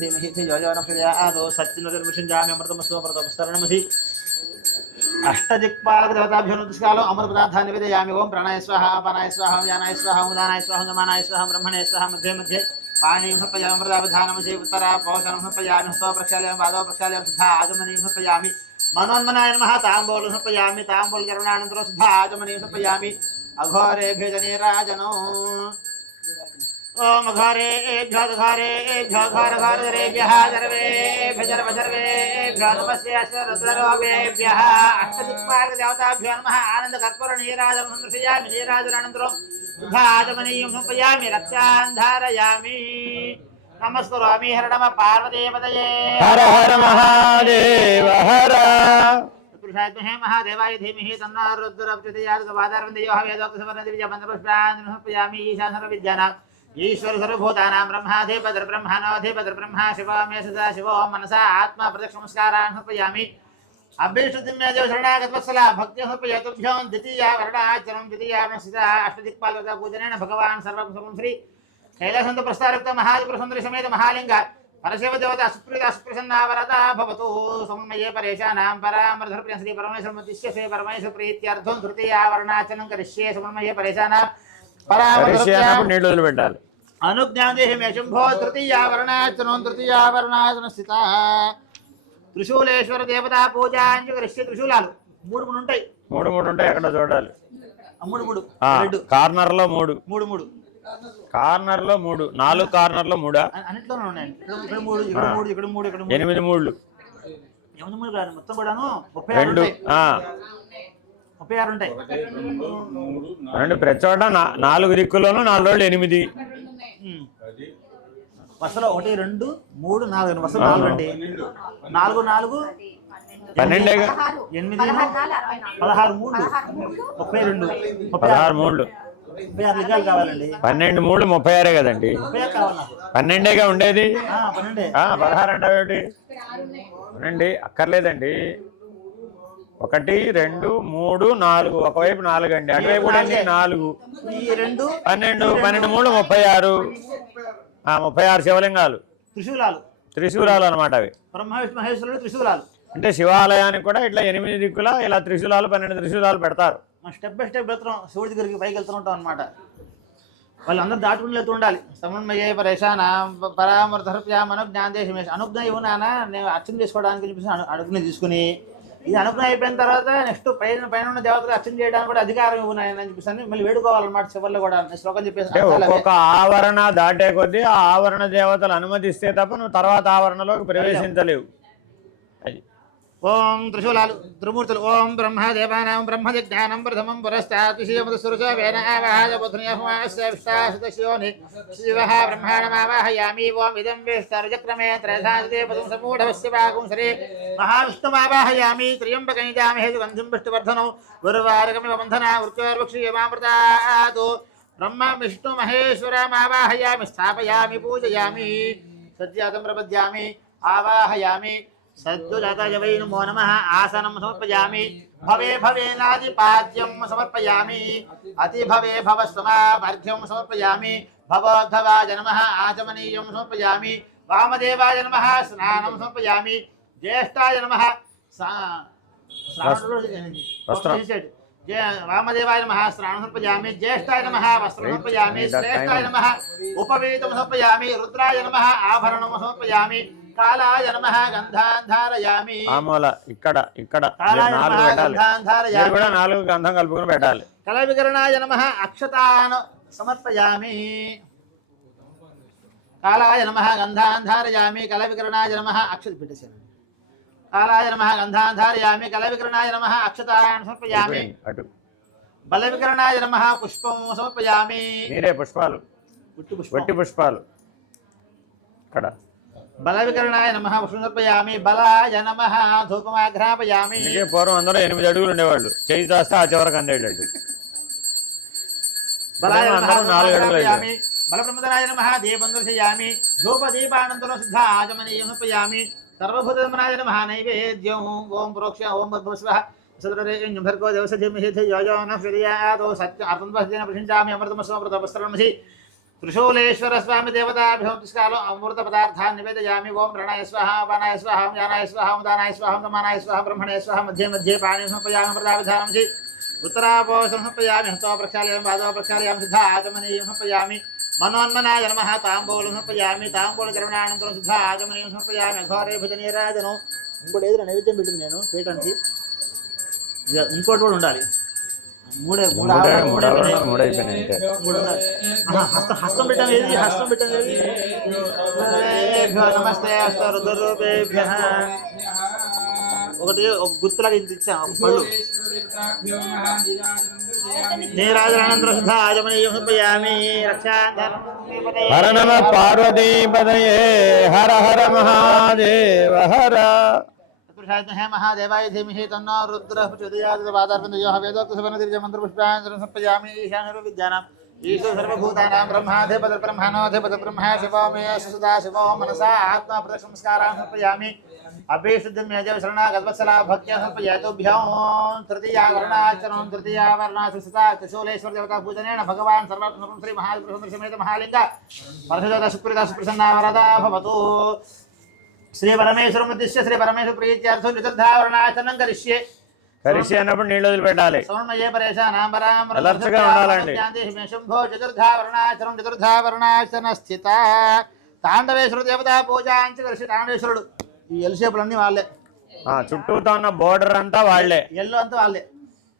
ధీమహి ధియోజనప్రజాదో సత్యనుర్విషంజామి అమృతమస్తోమృతమస్తరణమసి. అష్టదిక్పాలక దేవతాభ్యో నమస్కారం. అమృత పదార్థాన్ని నివేదయామి. ఓం ప్రాణాయ స్వాహ అపానాయ స్వాహ వ్యానాయ స్వాహ ఉదానాయ స్వాహ గమానాయ స్వాహ బ్రహ్మణే స్వాహ మధ్య మధ్య పాణీయం సమర్పయామి. అమృతాభిధానమసి ఉత్తర పౌషణం సమర్పయామి. హస్తో ప్రక్షాళయామి. పాదో ప్రక్షాళయామి. శుద్ధ ఆచమనీయం సమర్పయామి. మనోన్మనాయ నమః తాంబూలం సమర్పయామి. తాంబూలచరణానంతరం శుద్ధ ఆచమనీయం సమర్పయామి. అఘోరే భేజనీరాజనం ओम घोरेभ्यो घोरेभ्यो घोरघोरधरेभ्यः सर्वेभ्यः नमस्ते रुद्ररोगेभ्यः अष्टदिक्पालकदेवताभ्यो नमः आनन्दकर्पूरनीराजनं सन्दर्शयामि नीराजनानन्तरं शुद्धाचमनीयं समर्पयामि रक्षां धारयामि नमस्करोमि हर नमः पार्वतीपतये हर हर महादेव हर पुरुषात्महे महादेवाय धीमहि तन्नो रुद्रः प्रचोदयात् वादारविन्दयोः वेदोक्तसवर्णदिव्यमन्त्रपुष्पान् समर्पयामि ईशानसर्वविद्यानाम् ईश्वर सर्वभूतानां ब्रह्माधिपतिर् ब्रह्मणोऽधिपतिर् ब्रह्मा शिवो मे सदा शिवो मनसा आत्मा प्रदक्षिणमस्कारान् समर्पयामि अभीष्टं मे देव शरणागतवत्सला भक्त्या समर्पयातुभ्यो द्वितीया वर्णाचरणं द्वितीया वर्णस्थिता अष्टदिक्पालकता पूजनेन भगवान् सर्वं श्री कैलासन्त प्रस्तारयुक्त महापुरुषसुन्दरी समेत महालिंग परशिव देवता सुप्रीता सुप्रसन्ना वरदा भवतु समन्वये परेशानां परामर्धर्प्रियं श्री परमेश्वरमतिश्य श्री परमेश्वर प्रीत्यर्थं तृतीया वर्णाचरणं करिष्ये समन्वये परेशानां పెట్టాలి అనుజ్ఞాదేహి మే శంభో తృతీయ వర్ణాచనం స్థిత త్రిశూలేశ్వర దేవతా పూజ కరిష్యే త్రిశూలాలు మూడు ఉంటాయి అక్కడ చూడాలి మూడు కార్నర్ లో మూడు కార్నర్ లో 4 కార్నర్ లో 3 అన్నిట్లోనే ఉన్నాయండి ఇక్కడ మూడు 8 మూడు మొత్తం కూడాను 32 ఉంటాయి ప్రతి చోట 4 దిక్కుల్లోనూ 4 రోజులు 8 వరుసలో 1 2 3 4 వరుస 4 అండి 4 4 12 8 16 మూడు 32 16 మూడు 36 లింగాలు కావాలండి 12 మూడు 36 కదండి 36 కావాలి నాకు 12గా ఉండేది 12 16 అంటే ఏమిటి అక్కర్లేదండి 1 2 3 4 ఒకవైపు 4 అండి అటువైపు కూడా 4 12 3 36 36 శివలింగాలు త్రిశూలాలు అనమాట అవి బ్రహ్మ విష్ణు మహేశ్వరుడు త్రిశూలాలు అంటే శివాలయానికి కూడా ఇట్లా 8 దిక్కుల ఇలా త్రిశూలాలు 12 త్రిశూలాలు పెడతారు స్టెప్ బై స్టెప్ వెళ్తున్నాం శివుడి దగ్గరికి పైకి వెళ్తూ ఉంటాం అనమాట వాళ్ళందరూ దాటుకుని వెళ్తూ ఉండాలి సమన్వయ పరేషాన పరామర్ధర్ప్యామను జ్ఞానదేశమేష అనుజ్ఞ ఇవ్వనానా నేను అర్చన చేసుకోవడానికి చెప్పేసి అనుజ్ఞ తీసుకుని ఇది అనుజ్ఞ అయిపోయిన తర్వాత నెక్స్ట్ పైన ఉన్న దేవతలు అర్చన చేయడానికి కూడా అధికారం ఇవ్వనాయని చెప్పేసి మళ్ళీ వేడుకోవాలన్నమాట చివరిలో కూడా శ్లోకం చెప్పేసి ఒక్కొక్క ఆవరణ దాటే కొద్దీ ఆ ఆవరణ దేవతలు అనుమతిస్తే తప్ప నువ్వు తర్వాత ఆవరణలోకి ప్రవేశించలేవు అది ఓం త్రిశూలాలు త్రిమూర్తులు ఓం బ్రహ్మదేవానాం బ్రహ్మజిజ్ఞానం ప్రథమం పురస్తాశివమధుసృజవేనావాహజబుధ్నియహ్మాస్యవిష్టాశివని శివః బ్రహ్మాణమావాహయామి ఓం ఇదం విస్తరచక్రమే త్రైధాదేపదం సమూఢవస్యవాగుంసరే మహావిష్ణుమావాహయామి త్ర్యంబకైజామహే సుగంధిం విష్ణువర్ధనం గురువారకమివ బంధనా వృక్షోర్వక్షీయమామృతాతు బ్రహ్మ విష్ణు మహేశ్వరమావాహయామి స్థాపయామి పూజయామి సజ్జాతం ప్రపద్యామి ఆవాహయామి सद्दुजाताय वै नमो नमः आसनं समर्पयामि भवे भवेनादिपाद्यं समर्पयामि अति भवे भवस्वमार्घ्यं समर्पयामि भवोद्धवाय नमः आचमनीयं समर्पयामि वामदेवाय नमः स्नानं समर्पयामि ज्येष्ठाय नमः वामदेवाय नमः स्नानं समर्पयामि ज्येष्ठाय नमः वस्त्रं समर्पयामि श्रेष्ठाय नमः उपवीतं समर्पयामि रुद्राय नमः आभरणं समर्पयामि కాలాయ నమః గంధాన్ ధారయామి ఆమూల ఇక్కడ 4 పెట్టాలి ఇది కూడా 4 గంధం కలుపుకొని పెట్టాలి కళ వికరణాయ నమః అక్షతాన్ సమర్పయామి కాలాయ నమః గంధాన్ ధారయామి కళ వికరణాయ నమః అక్షత పెట్టేశాను కాలాయ నమః గంధాన్ ధారయామి కళ వికరణాయ నమః అక్షతాన్ సమర్పయామి బల వికరణాయ నమః పుష్పం సమర్పయామి మీరే పుష్పాలు వట్టి పుష్పాలు ఇక్కడ బల వికరణాయ నమః సమర్పయామి బలాయ నమః ధూపమాఘ్రాపయామి పూర్వం అందరూ 8 అడుగులు ఉండేవాళ్ళు చేయి చేస్తే ఆ చివరకు అందేటట్టు బలాయ నమః 4 అడుగులు బలప్రమదనాయ నమః దీపం దర్శయామి ధూపదీపానంతరం సిద్ధ ఆచమనీయం సమర్పయామి సర్వభూతమనాయ నమః నైవేద్యం ఓం ప్రోక్ష ఓం భస్వః సదరేయం భర్గో దేవసధీమహి ధియో నః ఫిర్యాదో సత్య అర్థంబస్దేన ప్రశంచామి అమృతమస్వమృతవస్త్రమసి त्रिशूलेश्वर स्वामी देवताभ्यो तिष्कालो अमृत पदार्थान् निवेदयामि ओम रणय स्वाहा वानाय स्वाहा ज्ञानाय स्वाहा दानाय स्वाहा दमानाय स्वाहा ब्रह्मणे स्वाहा मध्ये मध्ये पाणि समर्पयामि प्रदावधानमसि उत्तरापोषणं समर्पयामि हस्तो प्रक्षालयामि पादौ प्रक्षालयामि सिद्धा आचमनीयं समर्पयामि मनोन्मनाय नमः ताम्बूलं समर्पयामि ताम्बूलचरणानन्तरं सिद्धा आचमनीयं समर्पयामि घोरे भुजनीराजनो ఇంకోటి ఏదైనా నైవేద్యం పెట్టింది నేను పీఠానికి ఇంకోటి కూడా ఉండాలి మూడే మూడు మూడు ఆవరణాలు మూడు అయిపోయినాయి. అయిపోయినాయి అంతే. మూడు ఉన్నాయి. హస్తం పెట్టాం ఏది హస్తం పెట్టాం ఏది నమస్తే హస్త రుద్రరూపేభ్యః. ఒకటి ఒక గుర్తులాగా ఇంత ఇచ్చాం ఒక పళ్ళు నీరాజనానంతరం శుద్ధ ఆజమనీయం సమర్పయామి రక్షాంతరం హర నమ పార్వతీపదయే హర హర మహాదేవ హర. हे महादेवाय धीमहि तन्नो रुद्रः प्रचोदयात् पादारविन्दयोः वेदोक्तसवनतिर्यमन्त्रपुष्पाञ्जलिं समर्पयामि ईशान सर्वविद्यानाम् ईश्वर सर्वभूतानां ब्रह्माधिपतिर्ब्रह्मणोऽधिपतिर्ब्रह्मा शिवो मे सदा शिवो मनसा आत्मा प्रदक्षिणस्कारान् समर्पयामि अभीष्टद्यमेजव शरणागतवत्सला भक्त्या समर्पयातुभ्यों तृतीयावरणाचरणं तृतीयावरणासुसुता त्रिशूलेश्वर देवता पूजनेन भगवान् सर्वं श्री महापुरुष समेत महालिंग परशुदा सुप्रीता सुप्रसन्ना वरदा भवतु. శ్రీ పరమేశ్వరం ఉద్దిశ్య శ్రీ పరమేశ్వర ప్రీత్యర్థం చతుర్థావరణాచరణం కరిష్యే. కరిష్యే అన్నప్పుడు నీళ్ళు వదిలిపెట్టాలి. సమన్వయే పరేశానాంబరాం అలర్ట్గా ఉండాలండి. శంభో చతుర్థావరణాచరణం చతుర్థావరణాచరణ స్థిత తాండవేశ్వర దేవతా పూజాంచ కరిష్యే. తాండవేశ్వరుడు ఈ ఎల్ షేపులన్నీ వాళ్ళే. చుట్టూతో ఉన్న బోర్డర్ అంతా వాళ్ళే. ఎల్లు అంతా వాళ్ళే.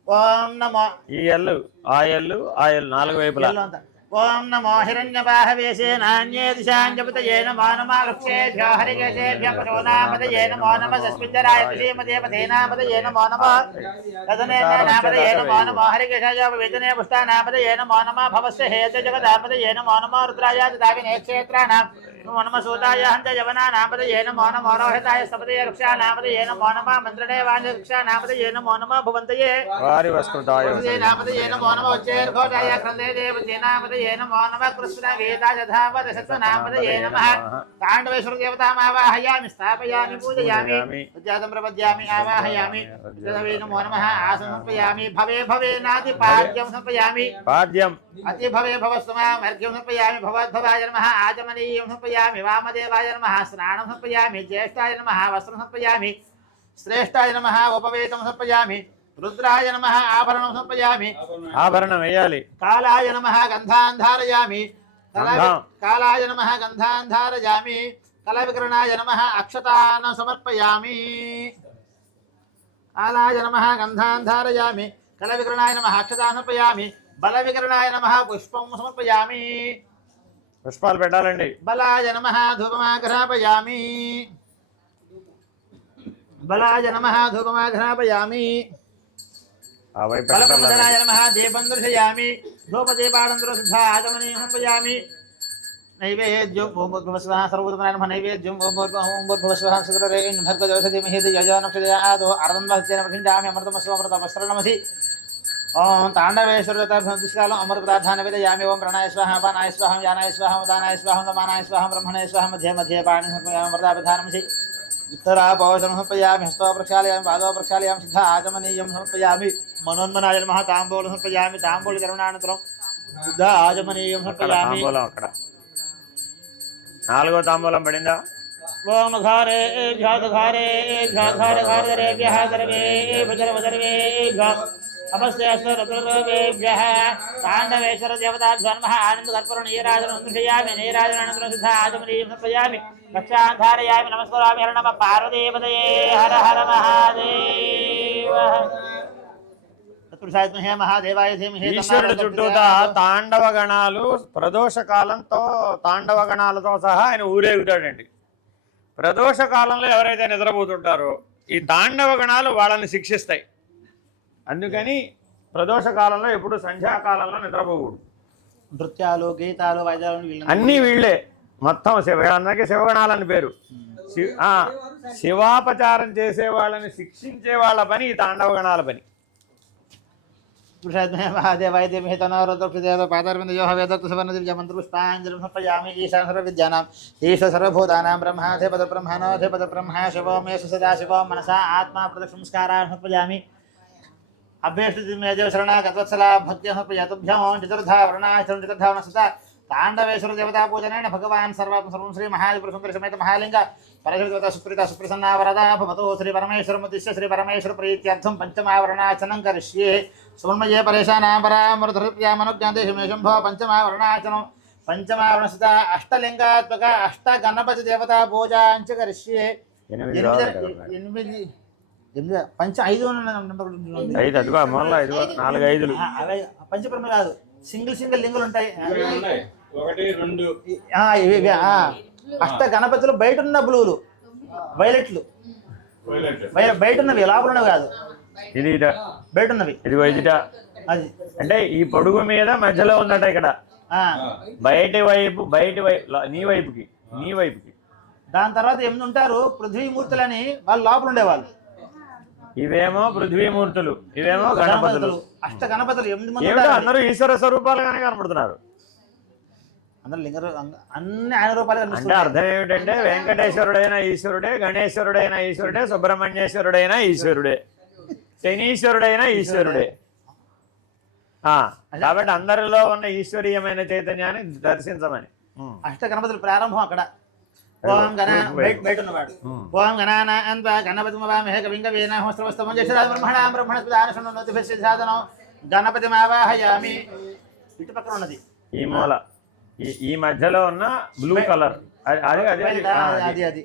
ఓం నమో ఈ ఎల్లు ఆ ఎల్లు ఆ ఎల్లు నాలుగు వైపులా. ఎల్లు అంతా ఓం నమో హిరణ్యబాహవేశే నాన్యే దిశాంజపతయే నమో నమః వృక్షేభ్యో హరికేశేభ్యో పశూనామతయే నమో నమః సస్మింజరాయ శ్రీమదేవతేనామతయే నమో నమః తదనేనామతయే నమో నమః హరికేశాయ వేదనే పుష్టానామతయే నమో నమః భవస్య హేత జగదామతయే నమో నమః రుద్రాయ దావినే క్షేత్రానాం నమో నమః సూతాయ హంత యవనానామతయే నమో నమః రోహితాయ సపతయే వృక్షానామతయే నమో నమః మంత్రణే వాంఛ వృక్షానామతయే నమో నమః భువంతయే వారి వస్కృతాయ నామతయే నమో నమః ఉచ్చేర్ఘోషాయ క్రందే దేవతేనామతయే నమో నమః కృష్ణ వేదాజధావద సత్వనామతయే నమః. తాండవేశ్వర దేవతామావాహయామి స్థాపయామి పూజయామి ఉద్యాతం ప్రపద్యామి ఆవాహయామి వే నమో నమః ఆసనం సమర్పయామి భవే భవేనాది పాద్యం సమర్పయామి పాద్యం అతి భవే భవస్తమార్ఘ్యం సమర్పయామి భవద్భవాయ నమః ఆచమనీయం సమర్పయామి వామదేవాయ నమః స్నానం సమర్పయామి జ్యేష్ఠాయ నమః వస్త్రం సమర్పయామి శ్రేష్ఠాయ నమః ఉపవేతం సమర్పయామి రుద్రాయ నమః ఆభరణం సమర్పయామి. ఆభరణం వేయాలి. కాలాయ నమః గంధాన్ ధారయామి. కాలాయ నమః గంధాన్ ధారయామి. కలవికరణాయ నమః అక్షతాన్ సమర్పయామి. కాలాయ నమః గంధాన్ ధారయామి. కలవికరణాయ నమః అక్షతాన్ సమర్పయామి. బలవికరణాయ నమః పుష్పం సమర్పయామి. పుష్పాలు పెట్టాలండి. బలాయ నమః ధూపమాఘ్రాపయామి. బలాయ నమః ధూపమాఘ్రాపయామి. బలప్రమదనాయ నమః దీపం దర్శయామి. ధూపదీపానంతరం శుద్ధ ఆచమనీయం సమర్పయామి. నైవేద్యం ఓం భూర్భువస్వః సర్వోత్తమాయ నమః నైవేద్యం ఓం భూర్భువస్వః శుక్రరేణ్యం భర్గదేవసదేమహే యజానక్షదయాదో అర్ధన్వహత్యేన ప్రతిష్ఠామి అమృతమస్వమృతమస్త్రణమసి. ఓం తాండవేశ్వరతాభ్యంతిష్కాలం అమృతపదార్థాన విదయామి. ఓం ప్రణాయ స్వాహ అపానాయ స్వాహం యానాయ స్వాహం ఉదానాయ స్వాహం దమానాయ స్వాహం బ్రహ్మణాయ స్వాహం మధ్య మధ్య పాణి సమర్పయామి అమృతాభిధానమసి. ఉత్తరాపౌషణం సమర్పయామి. హస్తో ప్రక్షాళయామి. పాదో ప్రక్షాళయామి. శుద్ధ ఆచమనీయం సమర్పయామి. మనోన్మనాయ నమః తాంబూలం సమర్పయామి. తాంబూలకరణానంతరం శుద్ధ ఆచమనీయం సమర్పయామి. అక్కడ నాలుగో తాంబూలం పడిందా? ఓం ఘారేభ్యః సర్వేభ్యః నమస్తే రుద్రరూపేభ్యః. తాండవేశ్వర దేవతాభ్యో నమః. ఆనంద కర్పూర నీరాజనం దృశయామి. నీరాజనానంతరం శుద్ధ ఆచమనీయం సమర్పయామి. రక్షాం ధారయామి. నమస్కరామి. హర నమః పార్వతీపతయే హర హర మహాదేవ. తత్పురుషాయ మహాదేవాయ ధీమహి. ఈశ్వరుడు చుట్టూతా తాండవ గణాలు ప్రదోష కాలంతో తాండవ గణాలతో సహా ఆయన ఊరేగుతాడండి. ప్రదోష కాలంలో ఎవరైతే నిద్రపోతుంటారో ఈ తాండవ గణాలు వాళ్ళని శిక్షిస్తాయి. అందుకని ప్రదోష కాలంలో ఎప్పుడు సంధ్యాకాలంలో నిద్రపోకూడదు. నృత్యాలు గీతాలు వాయిద్యాలు అన్నీ వీళ్ళే మొత్తం అందరికీ శివగణాలని పేరు. శివాపచారం చేసే వాళ్ళని శిక్షించే వాళ్ళ పని ఈ తాండవ గణాల పని. మహాదేవాయ ధీమహి తన్నో రుద్రః పాదారవిందయోః వేదోక్తసవర్ణదివ్యమంత్రపుష్పాంజలిం సమర్పయామి. ఈశాన సర్వవిద్యానాం ఈశ్వర సర్వభూతానాం బ్రహ్మాధిపతిర్బ్రహ్మణోధిపతిర్బ్రహ్మ శివో మే సదా శివో మనసా ఆత్మా ప్రదక్షిణస్కారాన్ సమర్పయామి. అభ్యర్థిమేజవ శరణాగతవత్సలా భక్త్యా సమర్పయాతుభ్యం చతుర్థావరణాచరణం చతుర్థావరణసుత తాండవేశ్వర దేవతా పూజనేన భగవాన్ సర్వం శ్రీ మహాపురుష సమేత మహాలింగ పరశుదేవత సుప్రీత సుప్రసన్నా వరదా భవతు. శ్రీ పరమేశ్వరముద్దిశ్య శ్రీ పరమేశ్వర ప్రీత్యర్థం పంచమావరణాచనం కరిష్యే. సమన్వయే పరేశానాంబరామృతృప్యామనుజ్ఞాదేశమే శంభో పంచమావరణాచనం. పంచమావరణసుత అష్టలింగాత్మక అష్టగణపతి దేవతా పూజాంచ కరిష్యే. 8 పంచ 5 నెంబర్ ఉంది. 5 అదిగో మూలలో 5 4 5లు. అవే పంచబ్రహ్మ కాదు, సింగిల్ లింగులు ఉంటాయి. 1 2 ఇవి అష్ట గణపతులు బయట ఉన్న బ్లూలు వైలెట్లు, బయట ఉన్నవి లోపల ఉన్నవి కాదు, ఇది ఇట బయట ఉన్నవి. ఇదిగో ఇదిట. అది అంటే ఈ పొడుగు మీద మధ్యలో ఉందట ఇక్కడ, బయటి వైపు నీ వైపుకి. దాని తర్వాత 8 ఉంటారు పృథ్వీమూర్తులని, వాళ్ళు లోపల ఉండేవాళ్ళు. ఇవేమో పృథ్వీమూర్తులు, ఇవేమో గణపతులు. అష్ట గణపతులు 8 మంది. ఏమిటో అందరూ ఈశ్వర స్వరూపాలుగానే కనపడుతున్నారు. అందరూ అన్ని ఆయన రూపాలు అంటే కనిపిస్తున్నాయి. అర్థం ఏమిటంటే వెంకటేశ్వరుడైన ఈశ్వరుడే, గణేశ్వరుడైన ఈశ్వరుడే, సుబ్రహ్మణ్యేశ్వరుడైన ఈశ్వరుడే, శనీశ్వరుడైన ఈశ్వరుడే. కాబట్టి అందరిలో ఉన్న ఈశ్వరీయమైన చైతన్యాన్ని దర్శించమని. అష్ట గణపతులు ప్రారంభం అక్కడ. ఓం గణ బయట ఉన్నవాడు. ఓం గణానాన్వ గణపతి మవామహే కవిం కవీనా హోస్త్రవస్తమం జషరాజ బ్రహ్మణాం బ్రహ్మణస్పదానశృణోతి సాధనం గణపతి మావాహయామి. ఇటు పక్కన ఉన్నది ఈ మూల, ఈ మధ్యలో ఉన్న బ్లూ కలర్ అది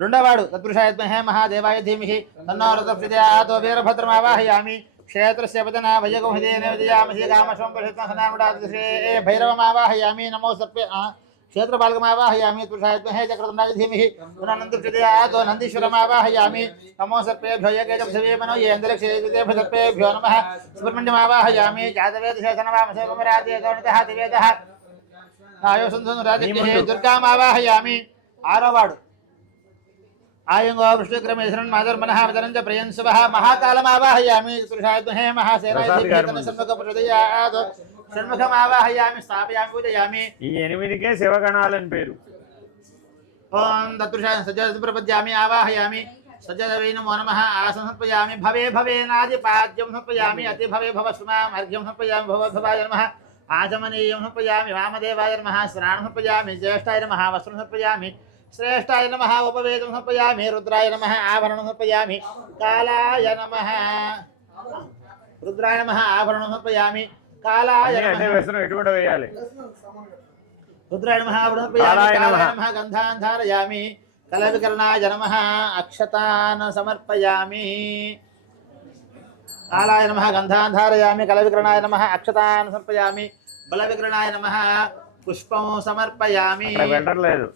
రెండోవాడు. తత్పురుషాయత్మహే మహాదేవాయ ధీమహి తన్నో రథప్రచోదయాత్. వీరభద్రమావాహయామి. క్షేత్రస్య పదన భయగోహిదేన విజయామసి కామశం పరిషత్మసనాముడాశ్రీ భైరవమావాహయామి. నమో సర్పే క్షేత్రపాలకమావాహయామి. పురుషాయత్మహే చక్రతుండాయ ధీమహి పుననందప్రచోదయాత్. నందీశ్వరమావాహయామి. నమో సర్పేభ్యో యకేజంసవేమనో యేంద్రక్షేత్రేభ్యో నమః. సుబ్రహ్మణ్యమావాహయామి. జాతవేద శేషనవామసే కుమరాదే గౌణితః దివేదః. దుర్గామావాహయామి. ఆరోవాడు. ఆయంగో విష్ణుక్రమేశ్వరన్ మాధర్మనః వితరంచ ప్రియం శుభః. మహాకాలమావాహయామి. పురుషాయత్మహే మహాసేనాయత్. షణ్ముఖమావాహయామి. స్థాపయామి పూజయామి. ఈ 8కే శివగణాలని పేరు. ఓం తత్పురుషాయ సజ్జామి ఆవాహయామి. సజ్జదవై నమో నమః. ఆసనం సమర్పయామి. భవే భవేనాదిపాద్యం సమర్పయామి. అతి భవే భవస్మాం అర్ఘ్యం సమర్పయామి. భవద్భవాయ నమః. ఆచమనీయం సమర్పయామి. వామదేవాయ నమః. స్నానం సమర్పయామి. జ్యేష్ఠాయ నమః. వస్త్రం సమర్పయామి. శ్రేష్ఠాయ నమః. ఉపవేదం సమర్పయామి. రుద్రాయ నమః. ఆభరణం సమర్పయామి. కాలాయ నమః. రుద్రాయ నమః. ఆభరణం సమర్పయామి. కాలాయ నమః. ఎటువంటి వేయాలి. రుద్రాయ నమః. ఆభరణం సమర్పయామి. కాలాయ నమః. గంధాన్ ధారయామి. కలవికరణాయ నమః. అక్షతాన్ సమర్పయామి. కాలాయ నమః. గంధాన్ ధారయామి. కలవికరణాయ నమః. అక్షతాన్ సమర్పయామి. బలవికరణాయ నమః. పుష్పం సమర్పయామి. వెళ్ళలేదు.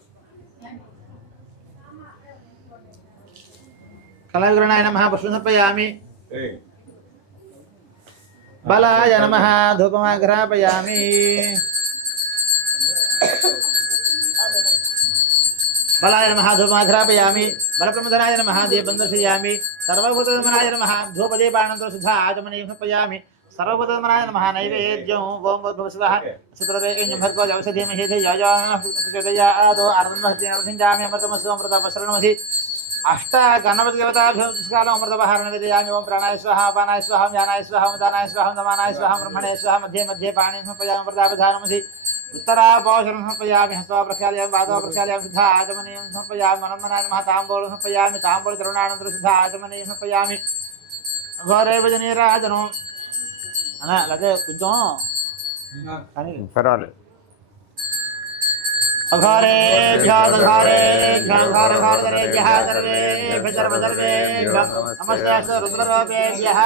కలవికరణాయ నమః. పుష్పం సమర్పయామి. బలాయ నమః. ధూపమాఘ్రాపయామి. బలాయ నమః. ధూపమాఘ్రాపయామి. బలప్రమదనాయ నమః. దీపం దర్శయామి. సర్వభూతమనాయ నమః. ధూపదీపానంతరం శుద్ధ ఆచమనీయం సమర్పయామి. సర్వభూతమనాయ నమః. నైవేద్యం ఓం భూర్భువస్వః సుప్రదేయం భర్గో జవసధీమహి ధియోయోనః అర్ధంజామి అమృతమస్సు అమృతపసరణమసి. అష్ట గణపతి దేవతాభ్యోస్కాలం అమృతపహారణ విదయామి. ఓం ప్రాణాయ స్వాహ. అపానాయ స్వాహ. జ్ఞానాయ స్వాహ. దానాయ స్వాహ. దమానాయ స్వాహ. బ్రహ్మణే స్వాహ. మధ్యే మధ్యే పాణిం సమర్పయామి. అమృతాపధానమసి. ఉత్తరాపోషణం సమర్పయామి. హస్తో ప్రక్షాళయామి. పాదో ప్రక్షాళయామి. శుద్ధ ఆచమనీయం సమర్పయామి. మనోన్మనాయ నమః. తాంబూలం సమర్పయామి. తాంబూల తరుణానంతరం శుద్ధ ఆచమనీయం సమర్పయామి. ఘోరే భజనీరాజనం అన్న అలాగే కొంచెం కానీ పర్వాలేదు. అఘోరేభ్యోఘోరేభ్యోఘోరఘోరధరేభ్యః సర్వేభ్యః సర్వసర్వేభ్యః నమస్తే రుద్రరూపేభ్యః.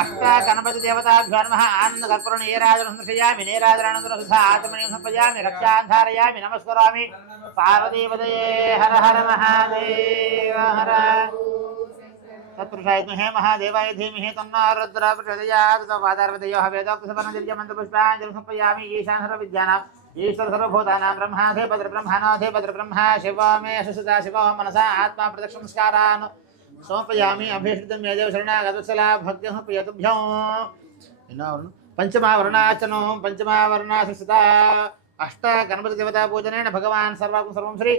అష్ట గణపతి దేవతాభ్యో నమః. ఆనందకర్పూర నీరాజనం సమర్పయామి. నీరాజనానంతరం శుద్ధ ఆచమనీయం సమర్పయామి. రక్షాన్ ధారయామి. నమస్కరామి. పార్వతీపతయే హర హర మహాదేవ హర. తత్పురుషాయత్మహే మహాదేవాయ ధీమహి తన్నో రుద్రః ప్రచోదయాత్. పాదార్వతయోః వేదోక్తసపర్ణ దివ్యమంత్రపుష్పాంజలిం సమర్పయామి. ఈశాన సర్వవిద్యానాం ఈశ్వర సర్వభూతానాం బ్రహ్మాధిపతి బ్రహ్మాణోధిపతి బ్రహ్మ శివో మే సుసుతా శివో మనసా ఆత్మా ప్రదక్ష నమస్కారాన్ సమర్పయామి. అభీష్టితం మే దేవ శరణాగతవత్సలా భక్తి సమర్పయతుభ్యం. పంచమావరణార్చనం. పంచమావరణాసుత అష్ట గణపతి దేవతా పూజనేన భగవాన్ సర్వాకం సర్వం శ్రీ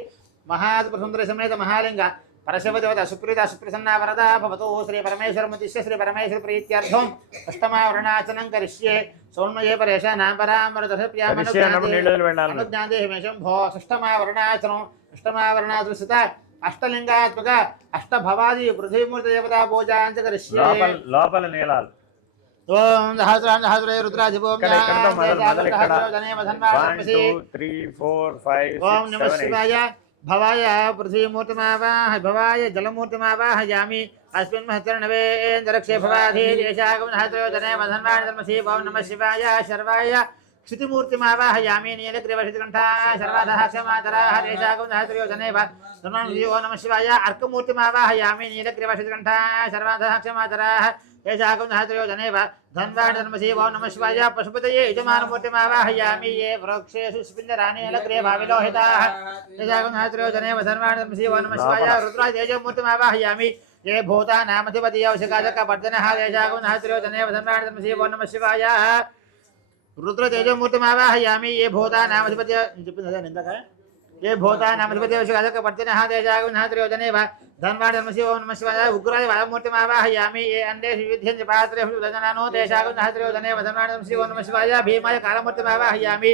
మహాసుందర సమేత మహాలింగ పరశివదేవత సుప్రీత సుప్రసన్నా వరదా భవతు. శ్రీ పరమేశ్వరముద్దిశ్య శ్రీ పరమేశ్వర ప్రీత్యర్థం అష్టమావరణాచనం కరిష్యే. సౌమ్యే పరేషానాం పరామృతప్రియామనుజ్ఞాదేహిమేషం భో. అష్టమావరణాచనం. అష్టమావరణాసుత అష్టలింగాత్మక అష్టభవాది పృథ్వీమూర్తి దేవతా పూజాంచ కరిష్యే. లోపల నీలాలు. ఓం సహస్రాం సహస్రే రుద్రాధిపో. ఇక్కడ మొదలు ఇక్కడ 1 2 3 4 5 ఓం నమః శివాయ. భవాయ పృథ్వీమూర్తిమావాహ భవాయ జలమూర్తిమావాహయామి అస్మిన్ మహచరణవేంద్రక్షే భవాధీశాగమనహత్రయోజనే మధన్వాణి ధర్మసీ ఓం నమః శివాయ శర్వాయ క్షితిమూర్తిమావాహయామి నీలగ్రీవక్షితికంఠా శర్వాధః క్షమాతరాః దేశాగమనహత్రయోజనే ధర్మసీ ఓం నమః శివాయ అర్కమూర్తిమావాహయామి నీలగ్రీవక్షితికంఠా శర్వాధః క్షమాతరాః దేశాగమనహత్రయోజనే ధన్వాణి ధర్మసీ ఓం నమః శివాయ పశుపతయే యజమానమూర్తిమావాహయామి ఏ వృక్షేషు స్పింజరాణి నీలగ్రీవావిలోహితాః దేశాగమనహత్రయోజనే ధన్వాణి ధర్మసీ ఓం నమః శివాయ రుద్రాయ తేజమూర్తిమావాహయామి ये भूतानामधिपति औषकाजकपर्जनः देशागमनहत्रयोजने वधन्वाणि धर्मसీ ఓం నమః శివాయ रुद्रतेजमूर्तिमावाहयामि ये भूतानामधिपति ये भूतानामधिपति औषकाजकपर्जनः देशागमनहत्रयोजने धन्वाणि धर्मसీ ఓం నమః శివాయ उग्राय वायुमूर्तिमावाहयामि ये अन्डेषु विध्यन्ति पात्रेषु दजनानो देशागमनहत्रयोजने वधन्वाणि धर्मसీ ఓం నమః శివాయ भीमाय कालमूर्तिमावाहयामि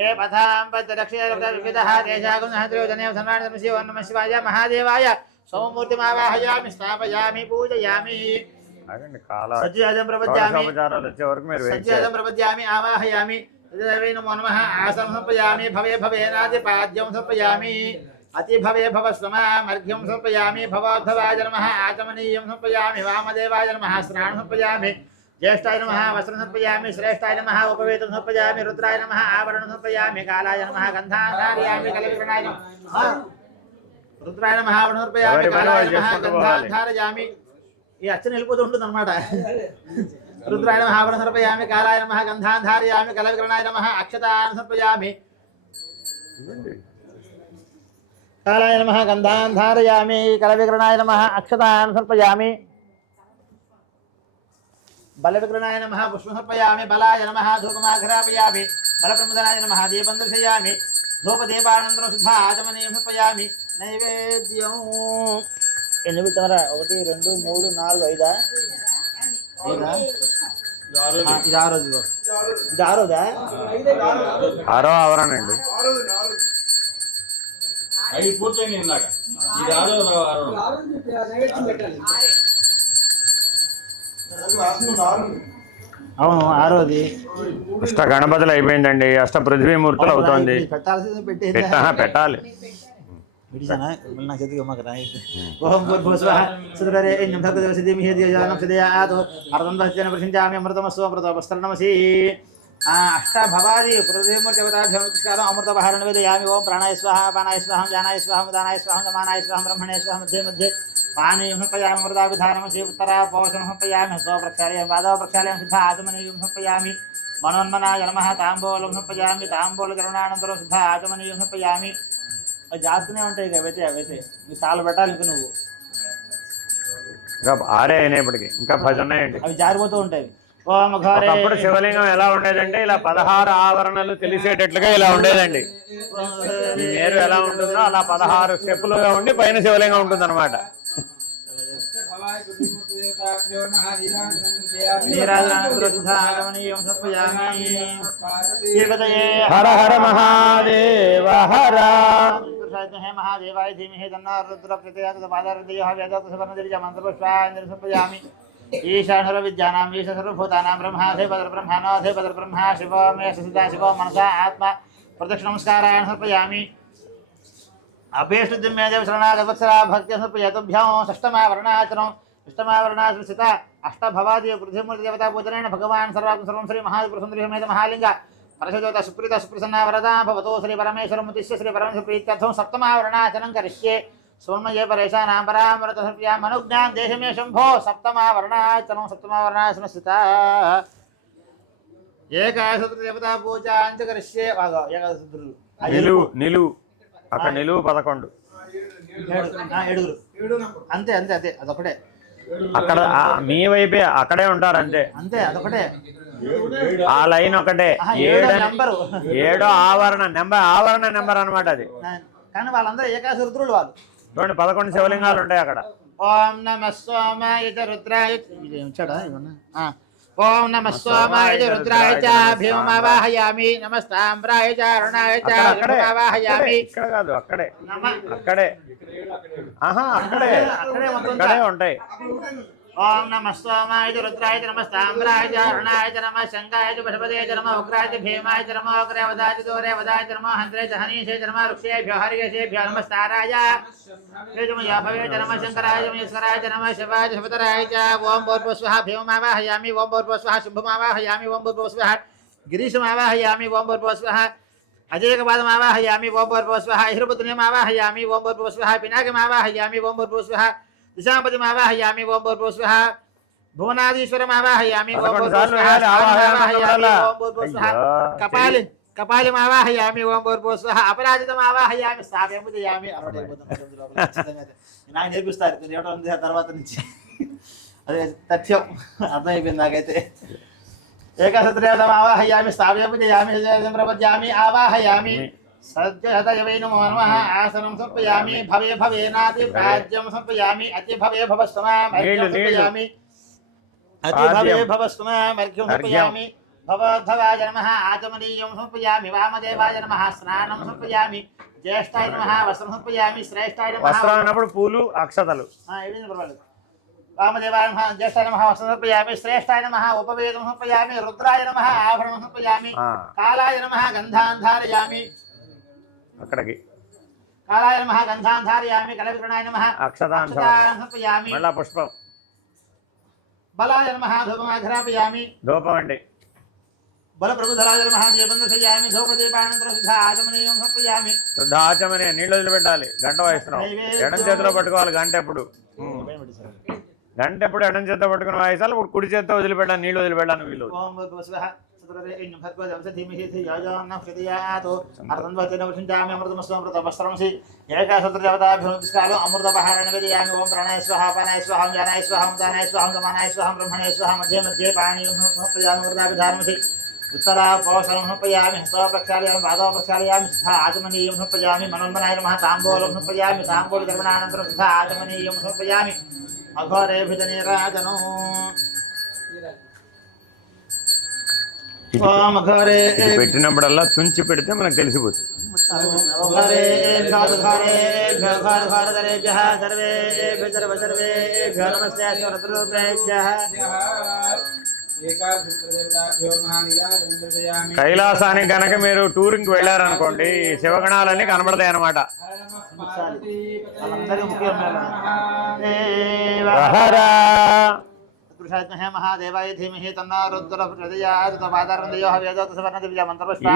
ये पथां पञ्चदक्षिणविविधः देशागमनहत्रयोजने वधन्वाणि धर्मसీ ఓం నమః శివాయ महादेवाय सोममूर्तिमावाहयामि स्थापयामि पूजयामि सज्जादं प्रपद्यामि आवाहयामि तदेवै नमो नमः आसनं समर्पयामि भवे भवेनादिपाद्यं समर्पयामि अति भवे भवस्वमामर्घ्यं समर्पयामि भवोद्भवाय नमः आचमनीयं समर्पयामि वामदेवाय नमः स्नानं समर्पयामि ज्येष्ठाय नमः वस्त्रं समर्पयामि श्रेष्ठाय नमः उपवेतं समर्पयामि रुद्राय नमः आवरणं समर्पयामि कालाय नमः गन्धां धारयामि कलविकरणाय नमः రుద్రాయ నమః సమర్పయామి కాలాయ నమః గంధాం ధారయామి ఈ అర్చన వెళ్ళిపోతూ ఉంటుంది అనమాట రుద్రాయ నమః సమర్పయామి కాలాయ నమః గంధాం ధారయామి కలవికరణాయ నమః అక్షతాన్ సమర్పయామి కాలాయ నమః గంధాం ధారయామి కలవికరణాయ నమః అక్షతాన్ సమర్పయామి బలవికరణాయ నమః పుష్పం సమర్పయామి బలాయ నమః ధూపమాఘ్రాపయామి బలప్రముదనాయ నమః దీపం దర్శయామి ధూపదీపానంతరం శుద్ధ ఆచమనీయం సమర్పయామి నైవేద్యం ఎన్ని పెట్టారా 1 2 3 4 5 ఇది ఆరోజు ఇది ఆరోదా ఆరో ఆవరణ అండి 5 పూర్తయింది ఇందాక ఇది అవును ఆరోది అష్ట గణపతులు అయిపోయిందండి అష్ట పృథ్వీమూర్తులు అవుతోంది పెట్టాల్సింది పెట్టాలి ఓం భూర్భువస్వః సుదరేణ్యం భగవద్వసిద్ధిమిహి దివ్యానం సిదయాతు అర్ధం దహ్యన ప్రసించామి అమృతమస్సు అమృతోపస్తరణమసి అష్టభవాది పృథ్వీమూర్తి దేవతాభ్యం నమస్కారం అమృతోపహారం నివేదయామి ఓం ప్రాణాయ స్వాహ పానాయ స్వాహం జానాయ స్వాహం ఉదానాయ స్వాహం సమానాయ స్వాహం బ్రహ్మణే స్వాహం మధ్యే మధ్యే పానీయం సమర్పయామి అమృతాభిధానం శ్రీ ఉత్తరా పోషణం సమర్పయామి స్వప్రక్షాళయం పాదవ ప్రక్షాళయం సిద్ధ ఆచమనీయం సమర్పయామి మనోన్మనాయ నమః తాంబూలం సమర్పయామి తాంబూలచరణానంతరం సిద్ధ ఆచమనీయం సమర్పయామి అవి జాస్తూనే ఉంటాయి ఇక అవైతే నీకు చాలా పెట్టాలి ఇంక నువ్వు ఇంకా ఆరే అయినప్పటికీ ఇంకా 10 ఉన్నాయండి అవి జారిపోతూ ఉంటాయి ఓం ఘోరే ఒకప్పుడు శివలింగం ఎలా ఉండేదంటే ఇలా 16 ఆవరణలు తెలిసేటట్లుగా ఇలా ఉండేదండి ఈ మేరు ఎలా ఉంటుందో అలా 16 స్టెప్పులుగా ఉండి పైన శివలింగం ఉంటుంది అనమాట హర హర మహాదేవ హర महादेवाय धीमहि तन्नो रुद्रः प्रचोदयात् पादारविद्यः वेदात् सुवर्णदिव्य मन्त्रपुष्पाञ्जलिं समर्पयामि ईशानर विद्यानां ईश सर्वभूतानां ब्रह्माधे ब्रह्माणोधे ब्रह्मा शिवो मे सदा शिवो मनसा आत्मा प्रदक्षिण नमस्कारान् समर्पयामि अभीष्टदिं मे देव शरणागतवत्सला भक्त्या समर्पयातुभ्यां षष्ठमावरणाचरणं इष्टमावरणाचरण स्थिता अष्टभवादि पृथ्वीमूर्ति देवता पूजनेन भगवान् सर्वात्म सर्वं श्री महादेवसुन्दरीमेत महालिंग परशोदता सुप्रीता सुप्रसन्ना वरदा भवतो श्री परमेश्वरमुद्दिश्य श्री परमेश्वर प्रीत्यर्थं सप्तमावरणाचरणं करिष्ये सोमये परेशानां परामृत सर्प्रिया मनुज्ञान देशमे शंभो सप्तमावरणाचरणं स्थिता ఏకాశత్రు దేవతా పూజాంచ కరిష్యే వాగో ఏకాశత్రులు నిలువు అక్కడ నిలువు 11 ఏడుగురు అంతే అంతే అదే అదొకటే అక్కడ మీ వైపే అక్కడే ఉంటారు అంతే అంతే అదొకటే ఆ లైన్ ఒకటే 7 ఆవరణ నెంబర్ అన్నమాట అది కానీ వాళ్ళందరూ ఏకాశరుద్రులు వాళ్ళు చూడండి 11 శివలింగాలు ఉంటాయి అక్కడ ఓం నమః సోమాయ చ రుద్రాయ ఇది ఉంచాడా ఇవన్నా ఓం నమః సోమాయ చ రుద్రాయ చ భీమమావాహయామి నమస్తాంబ్రాయ చ అరుణాయ చ భీమమావాహయామి ఇక్కడ కాదు అక్కడే ఆహా అక్కడే ఉంటాయి ఓం నమ సోమాయ రుద్రాయ నమస్తాంబరాయ అరుణాయ నమ శంకాయ పశుపతే నమ ఉగ్రాయ భీమాయ నమ అగ్రవదాయ దూరే వదాయ నమ హంత్రే హనీషే నమ వృక్షేభ్యో హరికేశేభ్యో నమస్తారాయ భవే నమ శంకరాయ ఈశ్వరాయ నమ శివాయ శివతరాయ ఓం భూర్భువస్వః భీమమావాహయామి ఓం భూర్భువస్వః శుభమావాహయామి ఓం భూర్భువస్వః గిరీశమావాహయామి ఓం భూర్భువస్వః అజయకపాదమావాహయామి ఓం భూర్భువస్వః హిరపుత్రమావాహయామి ఓం భూర్భువస్వః పినాకమావాహయామి ఓం భూర్భువస్వః दिशापतिमावाहयामि ओं भूर्भुवस्वः भुवनाधीश्वरमावाहयामि ओं भूर्भुवस्वः ओं भूर्भुवस्वः कपालिमावाहयामि ओं भूर्भुवस्वः अपराजितमावाहयामि स्थापयामि నాకు నేర్పిస్తారు నేర్పడం తర్వాత నుంచి అదే తథ్యం అర్థమైపోయింది నాకైతే ఏకసత్రేతమావాహయామి స్థాపయామి ప్రపద్యామి ఆవాహయామి सद्यहतयवै नमो नमः आसनं समर्पयामि भवे भवेनाति राज्यं समर्पयामि अति भवे भवस्तमाम् अर्घ्यं समर्पयामि अति भवे भवस्तमाम् अर्घ्यं समर्पयामि भवद्भवाय नमः आचमनीयं समर्पयामि वामदेवाय नमः स्नानं समर्पयामि ज्येष्ठाय नमः वस्त्रं समर्पयामि श्रेष्ठाय नमः వస్త్రం అన్నప్పుడు పూలు అక్షతలు ఏమైంది పర్వాలేదు वामदेवाय नमः ज्येष्ठाय नमः वस्त्रं समर्पयामि श्रेष्ठाय नमः उपवेदं समर्पयामि रुद्राय नमः आभरणं समर्पयामि कालाय नमः गन्धान् धारयामि అక్కడికి कालाय नमः गन्धान् धारयामि कलविक्रणाय नमः అక్షతాన్ समर्पयामि మళ్ళా పుష్పం बलाय नमः धूपमाघ्रापयामि ధూపం అండి बलप्रभुधराय नमः दीपं दर्शयामि धूपदीपानन्तरं सिद्धा आचमनीयं समर्पयाమి శుద్ధ ఆచమని నీళ్ళు వదిలిపెట్టాలి గంట వాయిస్తున్నాం ఎడం చేతిలో పట్టుకోవాలి గంట ఎప్పుడు గంట ఎప్పుడు ఎడం చేతితో పట్టుకుని వాయిస్తాలు ఇప్పుడు కుడి చేతితో వదిలిపెట్టాలి నీళ్ళు వదిలిపెట్టాను వీళ్ళు ఓం భగవస్వః సత్రరేణ్యం భర్గవదేవస ధీమహి ధియాయాన్నః హృదయాత్ అర్ధంవతేన వృషించామి అమృతమస్వం అమృతవస్త్రంసి ఏకాసత్రదేవతాభ్యోస్కాలో అమృతపహారణ వేదయామి ఓం ప్రాణాయ స్వః అపానాయ స్వః జ్ఞానాయ స్వః దానాయ స్వః సమానాయ స్వః బ్రహ్మణాయ స్వః మధ్య మధ్య పాణియం సమర్పయామి వృదాభిధానమసి उत्तरा पोषणं समर्पयामि हस्तौ प्रक्षालयामि पादौ प्रक्षालयामि सिद्धा आचमनीयं समर्पयामि मनोन्मनाय नमः ताम्बूलं समर्पयामि ताम्बूलधर्मणानन्तरं सिद्धा आचमनीयं समर्पयामि अघोरेभिधनिराजनो ओम अघोरे పెట్టినప్పుడల్లా తుంచి పెడితే మనకు తెలిసిపోతుంది अघोरे घोरे घोरेभ्यः सर्वेभ्यः नमस्तेभ्यः కైలాసానికి కనుక మీరు టూరింగ్కి వెళ్ళారనుకోండి శివగణాలన్నీ కనబడతాయి అన్నమాట మహాదేవాయ ధీమహి తన్నో రుద్రః ప్రచోదయాత్ తపాదారందయోః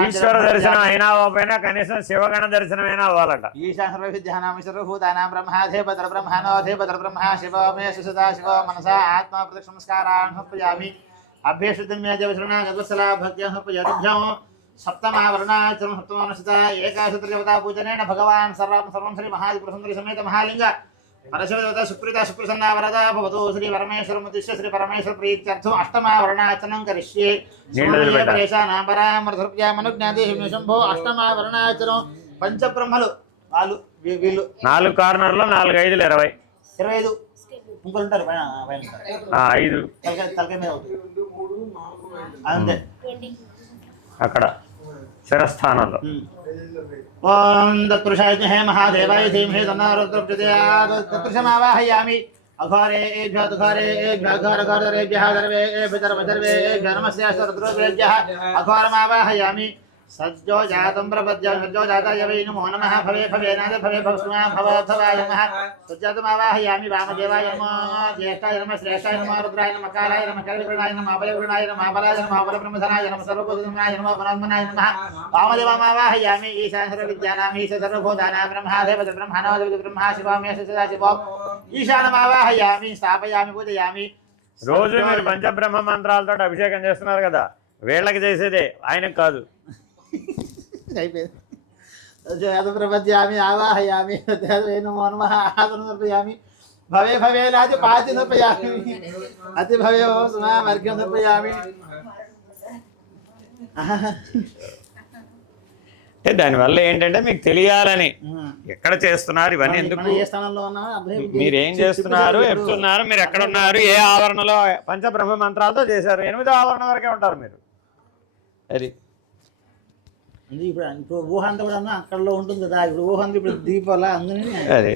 ఈశ్వర దర్శనం అయినా అవ్వకపోయినా కనీసం శివగణ దర్శనం అయినా అవ్వాలట ఈశాన సర్వవిద్యానాం సర్వభూతానాం బ్రహ్మాధిపతిర్ బ్రహ్మాణోధిపతిర్ బ్రహ్మ శివో మే సుసదా శివో మనసా ఆత్మా ప్రదక్షిణమస్కారాన్ సమర్పయామి अभ्येषितं मे देवशरणा गद्वत्सला भक्त्या समर्पयामि सप्तमावरणाचरणं सप्तमानसता एकाशतदेवता पूजनेन भगवान् सर्वं श्री महादिपुरसुन्दरी समेत महालिंग परशुदेवता सुप्रीता सुप्रसन्ना वरदा भवतु श्री परमेश्वरमुद्दिश्य श्री परमेश्वर प्रीत्यर्थम् अष्टमावरणाचरणं करिष्ये परेशानां परामर्धरूप्या मनुज्ञाति शंभो अष्टमावरणाचरणं पंचब्रह्मलु వాళ్ళు వీళ్ళు 4 కార్నర్లో 4 5 20 25 ఇంకొకరు ఉంటారు పైన పైన 5 తలకాయ మీద అంతే అక్కడ శిరస్థానంలో ఓం దత్పురుషాయ విద్మహే మహాదేవాయ ధీమహి తన్నో రుద్రః ప్రచోదయాత్ దత్పురుషమావాహయామి అఘోరేభ్యో ఘోరేభ్యో ఘోరఘోరేభ్యः సర్వేభ్యः నమస్యాస్తు రుద్రేభ్యः అఘోరమావాహయామి सज्जो जातं प्रपद्य सज्जो जाताय वै नमो नमः भवे भवेनाद भवे भवस्मा भवभवाय नमः सज्जातमावाहयामि वामदेवाय नमः ज्येष्ठाय नमः श्रेष्ठाय नमः रुद्राय नमः कालाय नमः कलविक्रणाय नमः अभयविक्रणाय नमः बलाय नमः बलब्रह्मधनाय नमः सर्वभूतनाय नमः वनन्मनाय नमः वामदेवमावाहयामि ईशान सर्वविद्यानां ईश सर्वभूतानां ब्रह्माधिपतिर् ब्रह्माणोऽधिपतिर् ब्रह्मा शिवो सदा शिवो ఈశానమావాహయామి స్థాపయామి పూజయామి రోజు మీరు పంచబ్రహ్మ మంత్రాలతో అభిషేకం చేస్తున్నారు కదా వీళ్ళకి చేసేదే ఆయనకు కాదు ప్రపద్యామి ఆవాహయామి నమో నమః ఆసనం సమర్పయామి భవే భవేనాది పాతి సమర్పయామి అతి భవే సుమామర్ఘ్యం సమర్పయామి అంటే దానివల్ల ఏంటంటే మీకు తెలియాలని ఎక్కడ చేస్తున్నారు ఇవన్నీ ఎందుకు ఏ స్థానంలో ఉన్నా మీరు ఏం చేస్తున్నారు ఎప్పుడున్నారు మీరు ఎక్కడ ఉన్నారు ఏ ఆవరణలో పంచబ్రహ్మ మంత్రాలతో చేశారు 8వ ఆవరణ వరకే ఉంటారు మీరు అది ఇప్పుడు ఊహ అంతా కూడా అక్కడలో ఉంటుంది కదా ఇప్పుడు ఊహ అంతా ఇప్పుడు దీపాల అందుకని అదే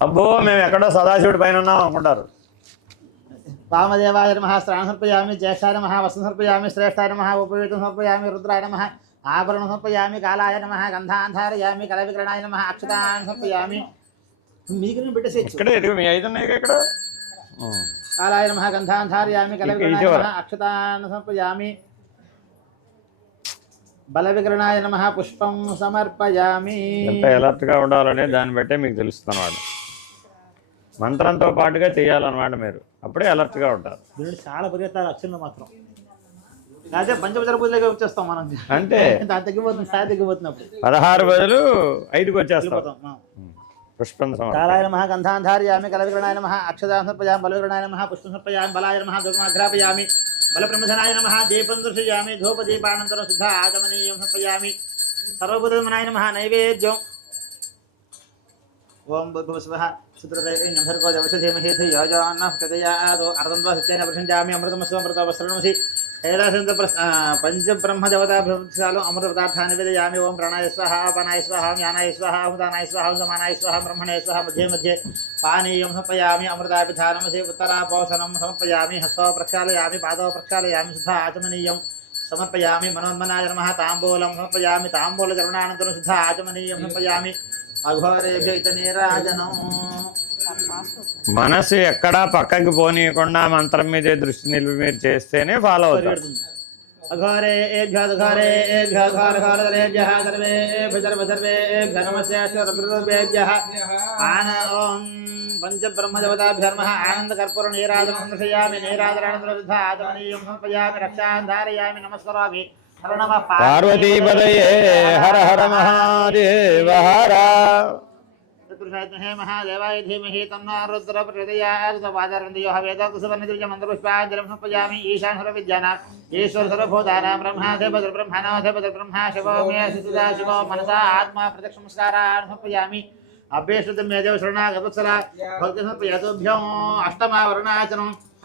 అబ్బో మేము ఎక్కడో సదాశివుడి పైన ఉన్నాం అనుకుంటారు वामदेवाय नमः स्नानं समर्पयामि ज्येष्ठाय नमः वस्त्रं समर्पयामि श्रेष्ठाय नमः उपवेतं समर्पयामि रुद्राय नमः आभरणं समर्पयामि कालाय नमः गन्धान् धारयामि कलविक्रणाय नमः अक्षतान् समर्पयामि మీకు పెట్టేసి ఇక్కడ ఎదుగు మీ 5 ఉన్నాయి ఇక్కడ कालाय नमः गन्धान् धारयामि कलविक्रणाय नमः अक्षतान् समर्पयामि बलविक्रणाय नमः पुष्पं समर्पयामि ఎంత అలర్ట్ గా ఉండాలనే దాన్ని బట్టే మీకు తెలుస్తుంది అన్నమాట మంత్రంతో పాటుగా చేయాలన్నమాట మీరు అప్పుడే అలర్ట్ గా ఉంటారు దీనిని చాలా పరిగెత్తాలి అక్షరంలో మాత్రం అదే పంచభద్ర పూజలోకి వచ్చేస్తాం మనం అంటే తగ్గిపోతుంది స్థాయి తగ్గిపోతున్నప్పుడు 16 బదులు 5కి వచ్చేస్తాం పుష్పం కాలాయ నమః గంధాన్ ధారయామి కలవిక్రణాయ నమః అక్షతాన్ సమర్పయామి బలవిక్రణాయ నమః పుష్పం సమర్పయామి బలాయ నమః ధూపమాఘ్రాపయామి బలప్రమథనాయ నమః దీపం దర్శయామి ధూపదీపానంతరం శుద్ధ ఆచమనీయం సమర్పయామి సర్వభూతమనాయ నమః నైవేద్యం ఓం భూర్భువస్వః సుత్రదేవం భర్గో దేవసేమహే ధియోజాన్నః ప్రచోదయాదో అర్ధంత్వా సత్యేన ప్రసంజామి అమృతమస్వమృతవస్త్రమసి कैलासंत पंचब्रह्मदेवताभ्यलो अमृत पदार्था निवेदयामि ओं प्राणाय स्वाहा अपानाय स्वाहा ज्ञानाय स्वाहा उदानाय स्वाहा समानाय स्वाहा ब्रह्मणे स्वाहा मध्ये मध्ये पानीयं समर्पयामि अमृतापिधानमसे उत्तरापोषणं समर्पयामि हस्तो प्रक्षालयामि पादौ प्रक्षालयामि शुद्ध आचमनीयं समर्पयामि मनोन्मनाय नमः ताम्बूलं समर्पयामि ताम्बूलचरणानन्तरं शुद्ध आचमनीयं समर्पयामि अघोरेभ्यैतनीराजनम् మనసు ఎక్కడా పక్కకి పోనీయకుండా మంత్రం మీదే దృష్టి నిలిపి మీరు చేస్తేనే ఫాలో అవుతారు अघोरेभ्यः घोरेभ्यः घोरघोरधरेभ्यः सर्वेभ्यः नमस्तेभ्यः ॐ पञ्चब्रह्मदेवताभ्यो नमः आनन्दकर्पूरनीराजनं समर्पयामि नीराजनानन्तरं आचमनीयं समर्पयामि रक्षां धारयामि नमस्करोमि पार्वतीपदये हर हर महादेव हर हे महादेवाय धीमहि तन्नो रुद्र प्रचोदयात् पादारविन्दयो वेदकुसुवर्णदिव्यमन्त्रपुष्पाञ्जलिं समर्पयामि ईशान सर्वविद्यानां ईश्वर सर्वभूतानां ब्रह्मा शिवो मे सिद्धा शिवो मनसा आत्मा प्रत्यक्षनमस्कारान् समर्पयामि अभ्येष्टुं मे देव शरणागतवत्सला भक्ति समर्पयातुभ्यम्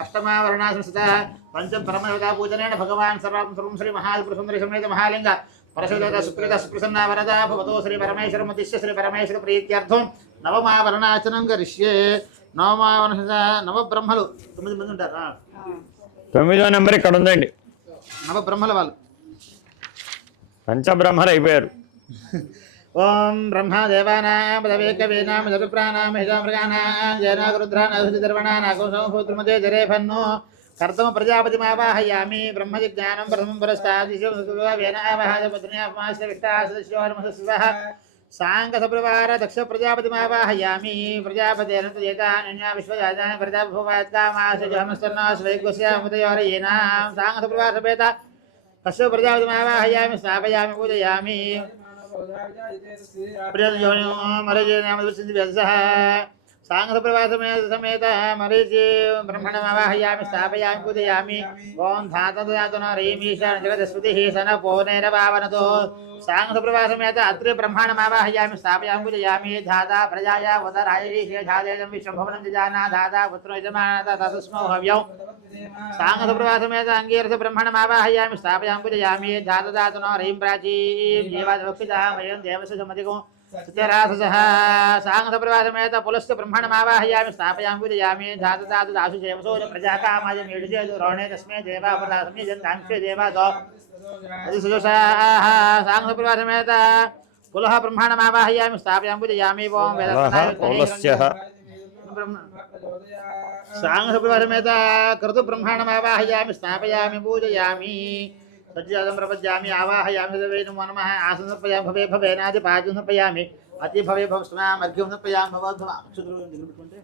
अष्टमावरणासंस्थितः पंचब्रह्मदेवता पूजनेन भगवान् सर्वं श्री महापुरुषसुन्दरी समेत महालिंग परशुदेवता सुप्रीता सुप्रसन्ना वरदा भवतो श्री परमेश्वरमुद्दिश्य श्री परमेश्वर प्रीत्यर्थं नवमावरणाचनं करिष्ये नवमावरण नवब्रह्मలు 9 మంది ఉంటారు 9వ నెంబర్ ఇక్కడ ఉందండి నవబ్రహ్మల వాళ్ళు పంచబ్రహ్మలు అయిపోయారు ओम ब्रह्मा देवानां पदवेकवीनां जगप्राणां हितामृगानां जयनागरुद्राणां सुतिर्वणानाकुसंहूत्रमते जरेफन्नो कर्तम प्रजापतिमावाहयामि ब्रह्मजिज्ञानं प्रथमं परस्तादिशोवेनावाहयपत्न्यापमाश्रविष्टासदस्योर्मसस्वः सांगसप्रवार दक्ष प्रजापतिमावाहयामि प्रजापतेरन्तयेतान्या विश्वजातानि प्रजाभुवात्कामाशजहमस्तन्नो स्वैगुस्यामुदयोरयेनां सांगसप्रवार समेत कश्य प्रजापतिमावाहयामि स्थापयामि पूजयामि सांगप्रवासमेत मरीचि ब्रह्मणमावाहयामि स्थापयामि पूजयामि ओं धातुधातुन ह्रीमीशान जगदस्पतिः सन पौर्णैरपावनतो सांगप्रवासमेत अत्रि ब्रह्माणमावाहयामि स्थापयामि पूजयामि धाता प्रजाया उदरायै शेषादेशं विश्वभवनं जजाना धाता पुत्रो यजमानता तस्मौ हव्यौ सांगप्रवासमेत अंगीरस ब्रह्मणमावाहयामि स्थापयामि पूजयामि धातुधातुन ह्रीं प्राचीं जीवादवक्षितः वयं देवस्य समधिको सत्यरासः सांगप्रवासमेत पुलस्य ब्रह्मणमावाहयामि स्थापयामि पूजयामि धातुधातु दासु देवसो प्रजाकामाय मीढुजे रोहणे तस्मै देवा पुरासमि जन्तांशे देवा दो सुजोषाः सांगप्रवासमेत पुलः ब्रह्मणमावाहयामि स्थापयामि पूजयामि ओं वेदस्नाय सांगप्रवासमेत कर्तु ब्रह्मणमावाहयामि स्थापयामि पूजयामि सज्जातं प्रपद्यामि आवाहयामि देवे नमो नमः आसनं समर्पयामि भवे भवेनादिपादं समर्पयामि अति भवे भवस्माम् अर्घ्यं समर्पयामि भवद्भव अक्षतुలు దగ్గర పెట్టుకుంటే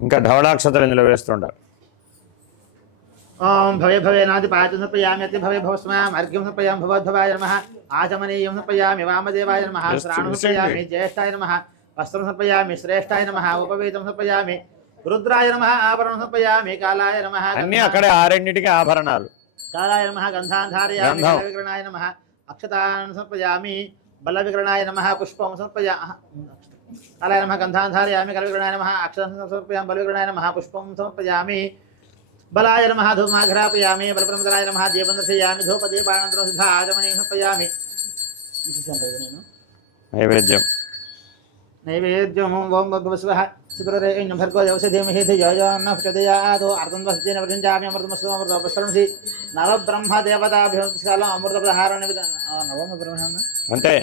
ఇంకా ధవళాక్షతలు ఇందులో వేస్తుంటారు ओम भवे भवेनादिपादं समर्पयामि अति भवे भवस्माम् अर्घ्यं समर्पयामि भवद्भवाय नमः आचमनीयं समर्पयामि वामदेवाय नमः श्राणं समर्पयामि ज्येष्ठाय नमः वस्त्रं समर्पयामि श्रेष्ठाय नमः उपवेतं समर्पयामि रुद्राय नमः आभरणं समर्पयामि कालाय नमः అన్నీ అక్కడే ఆరెన్నిటికి ఆభరణాలు कालाय नमः गन्धान् धारयामि बलविक्रणाय नमः अक्षतान् समर्पयामि बलविक्रणाय नमः पुष्पं समर्पयामि कालाय नमः गन्धान् धारयामि कलविक्रणाय नमः अक्षतान् समर्पयामि बलविक्रणाय नमः पुष्पं समर्पयामि बलाय नमः धूपमाघ्रापयामि बलप्रमदाय नमः दीपं दर्शयामि धूपदीपानन्तरं शुद्ध आचमनीयं समर्पयामि నైవేద్యం नैवेद्यं ओं भगवस्वः चतुर्रेण्यं भर्गो देवस्य धीमहि धियो यो नः प्रचोदयात् अर्धं वसतेन प्रचिञ्चामि अमृतमस्तु अमृतोपस्तरणसि नवब्रह्मदेवताभ्यो कालम् अमृतोपहारणं అంతే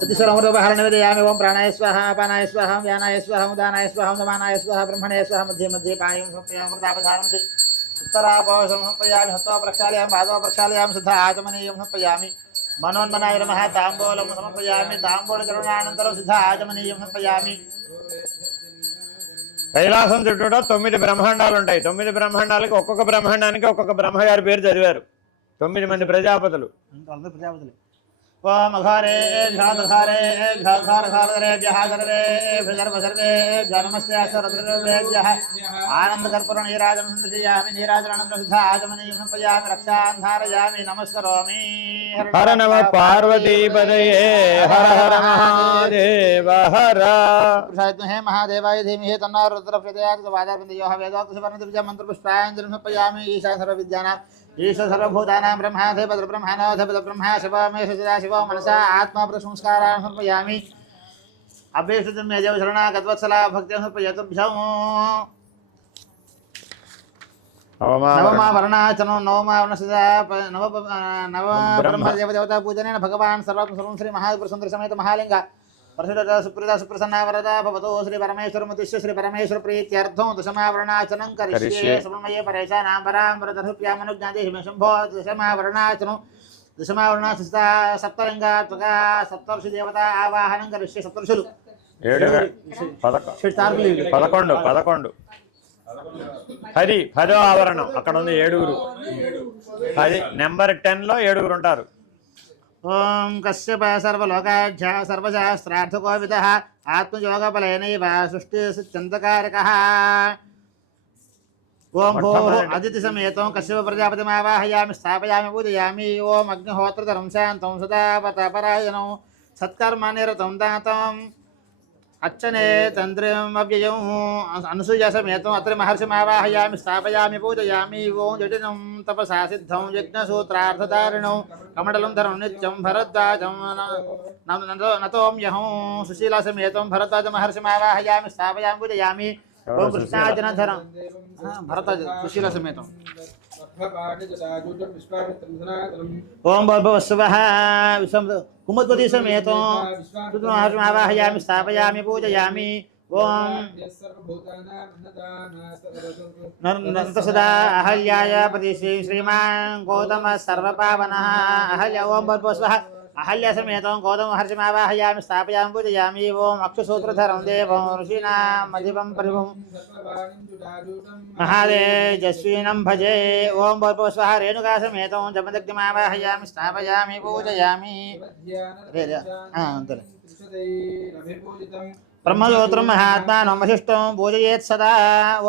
तदिश्वर अमृतोपहारणं विदयामि ओम प्राणाय स्वाहा अपानाय स्वाहा व्यानाय स्वाहा उदानाय स्वाहा समानाय स्वाहा ब्रह्मणे स्वाहा मध्ये मध्ये पाणिं समर्पयामि अमृतोपहारणसि उत्तरापोषं समर्पयामि हस्तो प्रक्षालयामि पादौ प्रक्षालयामि सिद्ध आचमनीयं समर्पयामि मनोन्मनाय नमः ताम्बूलं समर्पयामि ताम्बूलचरणानन्तरं सिद्ध आचमनीयं समर्पयामि కైలాసం చుట్టూ 9 బ్రహ్మాండాలు ఉంటాయి. 9 బ్రహ్మాండాలకి ఒక్కొక్క బ్రహ్మాండానికి ఒక్కొక్క బ్రహ్మగారి పేరు చదివారు. 9 మంది ప్రజాపతులు. ओम घरे घारे घारेभ्यः सर्वेभ्यः नमस्ते सर्वेभ्यः आनंद कर्पूर नीराजनं संदर्शयामि नीराजनानन्तरं सिद्ध आचमनीयं समर्पयामि रक्षां धारयामि नमस्करोमि हर नम पार्वतीपदये हर हर महादेव हर हे महादेवाय धीमहि तन्नो रुद्रः प्रचोदयात् वादार्पणयोः वेदोक्तसुवर्णदिव्यं मन्त्रपुष्पाञ्जलिं समर्पयामि ईशा सर्वविद्यानाम् ईश्वर सर्वभूतानां ब्रह्माधिपति ब्रह्माणाधिपति ब्रह्मा शिवमेश सदाशिव मनसा आत्मा प्रसंस्कारान् समर्पयामि अभीष्टं मे देव शरणागतवत्सला भक्तिं समर्पयतुभ्यं नवमा वर्णाचनो नवमा वर्णसदा नव ब्रह्मदेवता पूजनेन भगवान् सर्वं श्री महापुरुषसुन्दर समेत महालिंग प्रसिद्ध सुप्रीता सुप्रसन्ना वरदा भवतो श्री परमेश्वर मुद्दिश्य श्री परमेश्वर प्रीत्यर्थं दशमावरणाचनं करिष्ये समन्वये परेशानां परामृतरुप्यामनुज्ञाते हिमे शम्भो दशमावरणाचनं दशमावरणाचिता सप्तलिङ्गात्मका सप्तर्षि देवता आवाहनं करिष्ये सप्तर्षुलु 11 10 10వ ఆవరణం అక్కడ ఉంది 7 10 నెంబర్ 10 లో 7 ఉంటారు. ओम कश्यप सर्वलोकाढ्य सर्वशास्त्रार्थको विदः आत्मयोगबलेनैव सृष्टिसिद्ध्यन्तकारकः ओम भो अदिति समेतं कश्यप प्रजापतिमावाहयामि स्थापयामि पूजयामि ओम अग्निहोत्रधरं शान्तं सदा परायणं सत्कर्मनिरतं दातं अच्छने तंत्रिम अव्ययम् अनुसूया समेतम् अत्र महर्षिमावाहयामि स्थापयामि पूजयामि ओं जटिनं तपसा सिद्धं यज्ञसूत्रार्थधारिणं कमण्डलं धरं नित्यं भरद्वाजं नतोम्यहं सुशीला समेतं भरद्वाज महर्षिमावाहयामि स्थापयामि पूजयामि ओं कृष्णार्जुनधरं भरद्वाज सुशीला समेतं ओम भवस्वः विश्वं कुमुद्वती समेतं महर्षिमावाहयामि स्थापयामि पूजयामि ओम नन्तसदा अहल्याय प्रतिश्री श्रीमान् गौतम सर्वपावनः अहल्या ओम भवस्वः अहल्या समेतं गौतम महर्षिमावाहयामि स्थापयामि पूजयामि ओम अक्षसूत्रधरं देवं ऋषीणाम् अधिपं परिभुं महादेजस्विनं भजे ओम भवस्वः रेणुका समेतं जपदग्निमावाहयामि स्थापयामि पूजयामि ब्रह्मसूत्रं महात्मानं वसिष्ठं पूजयेत् सदा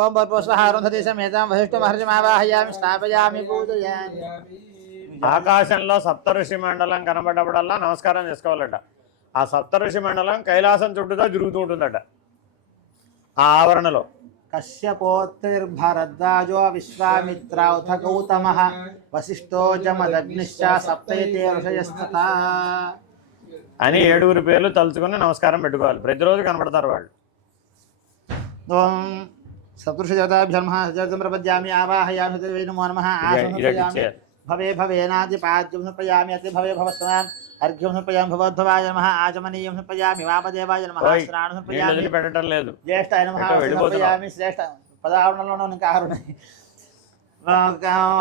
ओम भवस्वः अरुन्धति समेतं वसिष्ठमहर्षिमावाहयामि स्थापयामि पूजयामि ఆకాశంలో సప్తఋషి మండలం కనబడ్డప్పుడల్లా నమస్కారం చేసుకోవాలట. ఆ సప్తఋషి మండలం కైలాసం చుట్టూతో తిరుగుతూ ఉంటుందట ఆ ఆవరణలో. कश्यपोत्तिर्भरद्वाजो विश्वामित्रौथ गौतमः वसिष्ठो जमदग्निश्च सप्तैते ऋषयस्तथा అని 7 పేర్లు తలుచుకొని నమస్కారం పెట్టుకోవాలి. ప్రతిరోజు కనబడతారు వాళ్ళు. ఓం సప్తఋషి దేవతాభ్యో నమః జగతం ప్రపద్యామి ఆవాహయామి దేవై నమో నమః ఆసనపయామి भवे भवेनादिपाद्यं समर्पयामि अति भवे भवस्वान् अर्घ्यं समर्पयामि भगवद्भवाय नमः आचमनीयं समर्पयामि वामदेवाय नमः स्नानं समर्पयामि ज्येष्ठाय नमः समर्पयामि श्रेष्ठ पदावरणलोनो ఇంకా ఆరు ఉన్నాయి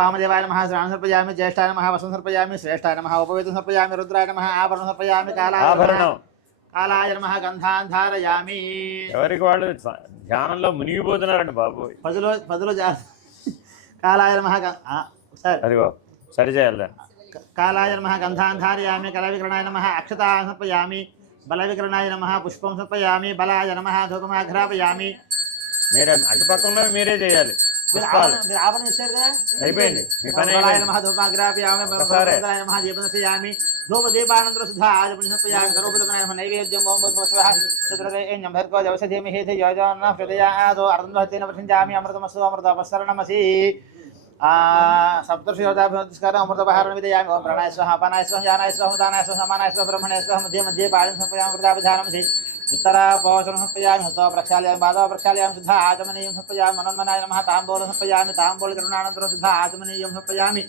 वामदेवाय नमः स्नानं समर्पयामि ज्येष्ठाय नमः वसनं समर्पयामि श्रेष्ठाय नमः उपवेदनं समर्पयामि रुद्राय नमः आभरणं समर्पयामि कालाय नमः गन्धान् धारयामि ఎవరికి వాళ్ళు ధ్యానంలో మునిగిపోతున్నారండి బాబు. పదులో కాలాయ నమः అదిగో సరి చేయాలి. कालाय नमः गन्धान् धारयामि कलविकरणाय नमः अक्षतान् समर्पयामि बलविकरणाय नमः पुष्पं समर्पयामि बलाय नमः धूपमाघ्रापयामि మీరే అటుపక్కన మీరే చేయాలి. ఆవరణ ఇచ్చారు కదా అయిపోయింది మీ పని. బలాయ నమः धूपमाघ्रापयामि बलाय नमः दीपदर्शयामि धूपदीपानन्तरं शुद्ध आचमनीयं समर्पयामि सर्वभूतगणाय नमः नैवेद्यं ओं भूर्भुवस्वः चतुर्वेद्यं भर्गो देवस्य धीमहि धियो यो नः प्रचोदयात् अर्धं वहतेन प्रचिञ्चामि अमृतमस्तु अमृतोपस्तरणमसि सप्तर्षि देवताभ्यो अमृतोपहारणं विदयामि ओम प्राणाय स्वाहा अपानाय स्वाहा व्यानाय स्वाहा उदानाय स्वाहा समानाय स्वाहा ब्रह्मणे स्वाहा मध्ये मध्ये पाणिं समर्पयामि अमृताभिधानमसि उत्तरापोषणं समर्पयामि हस्तौ प्रक्षालयामि पादौ प्रक्षालयामि शुद्ध आचमनीयं समर्पयामि मनोन्मनाय नमः ताम्बूलं समर्पयामि ताम्बूलकरुणानन्तरं शुद्ध आचमनीयं समर्पयामि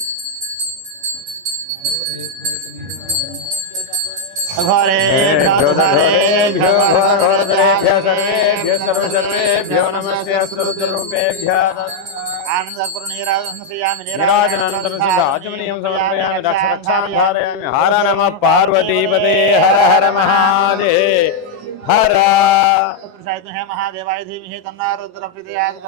सर्वेभ्यो नमस्ते अस्तुरूपेभ्यः हर नमः पार्वतीपते हर हर महादेव हर महादेवाय धीमहि तन्नो रुद्रः प्रचोदयात्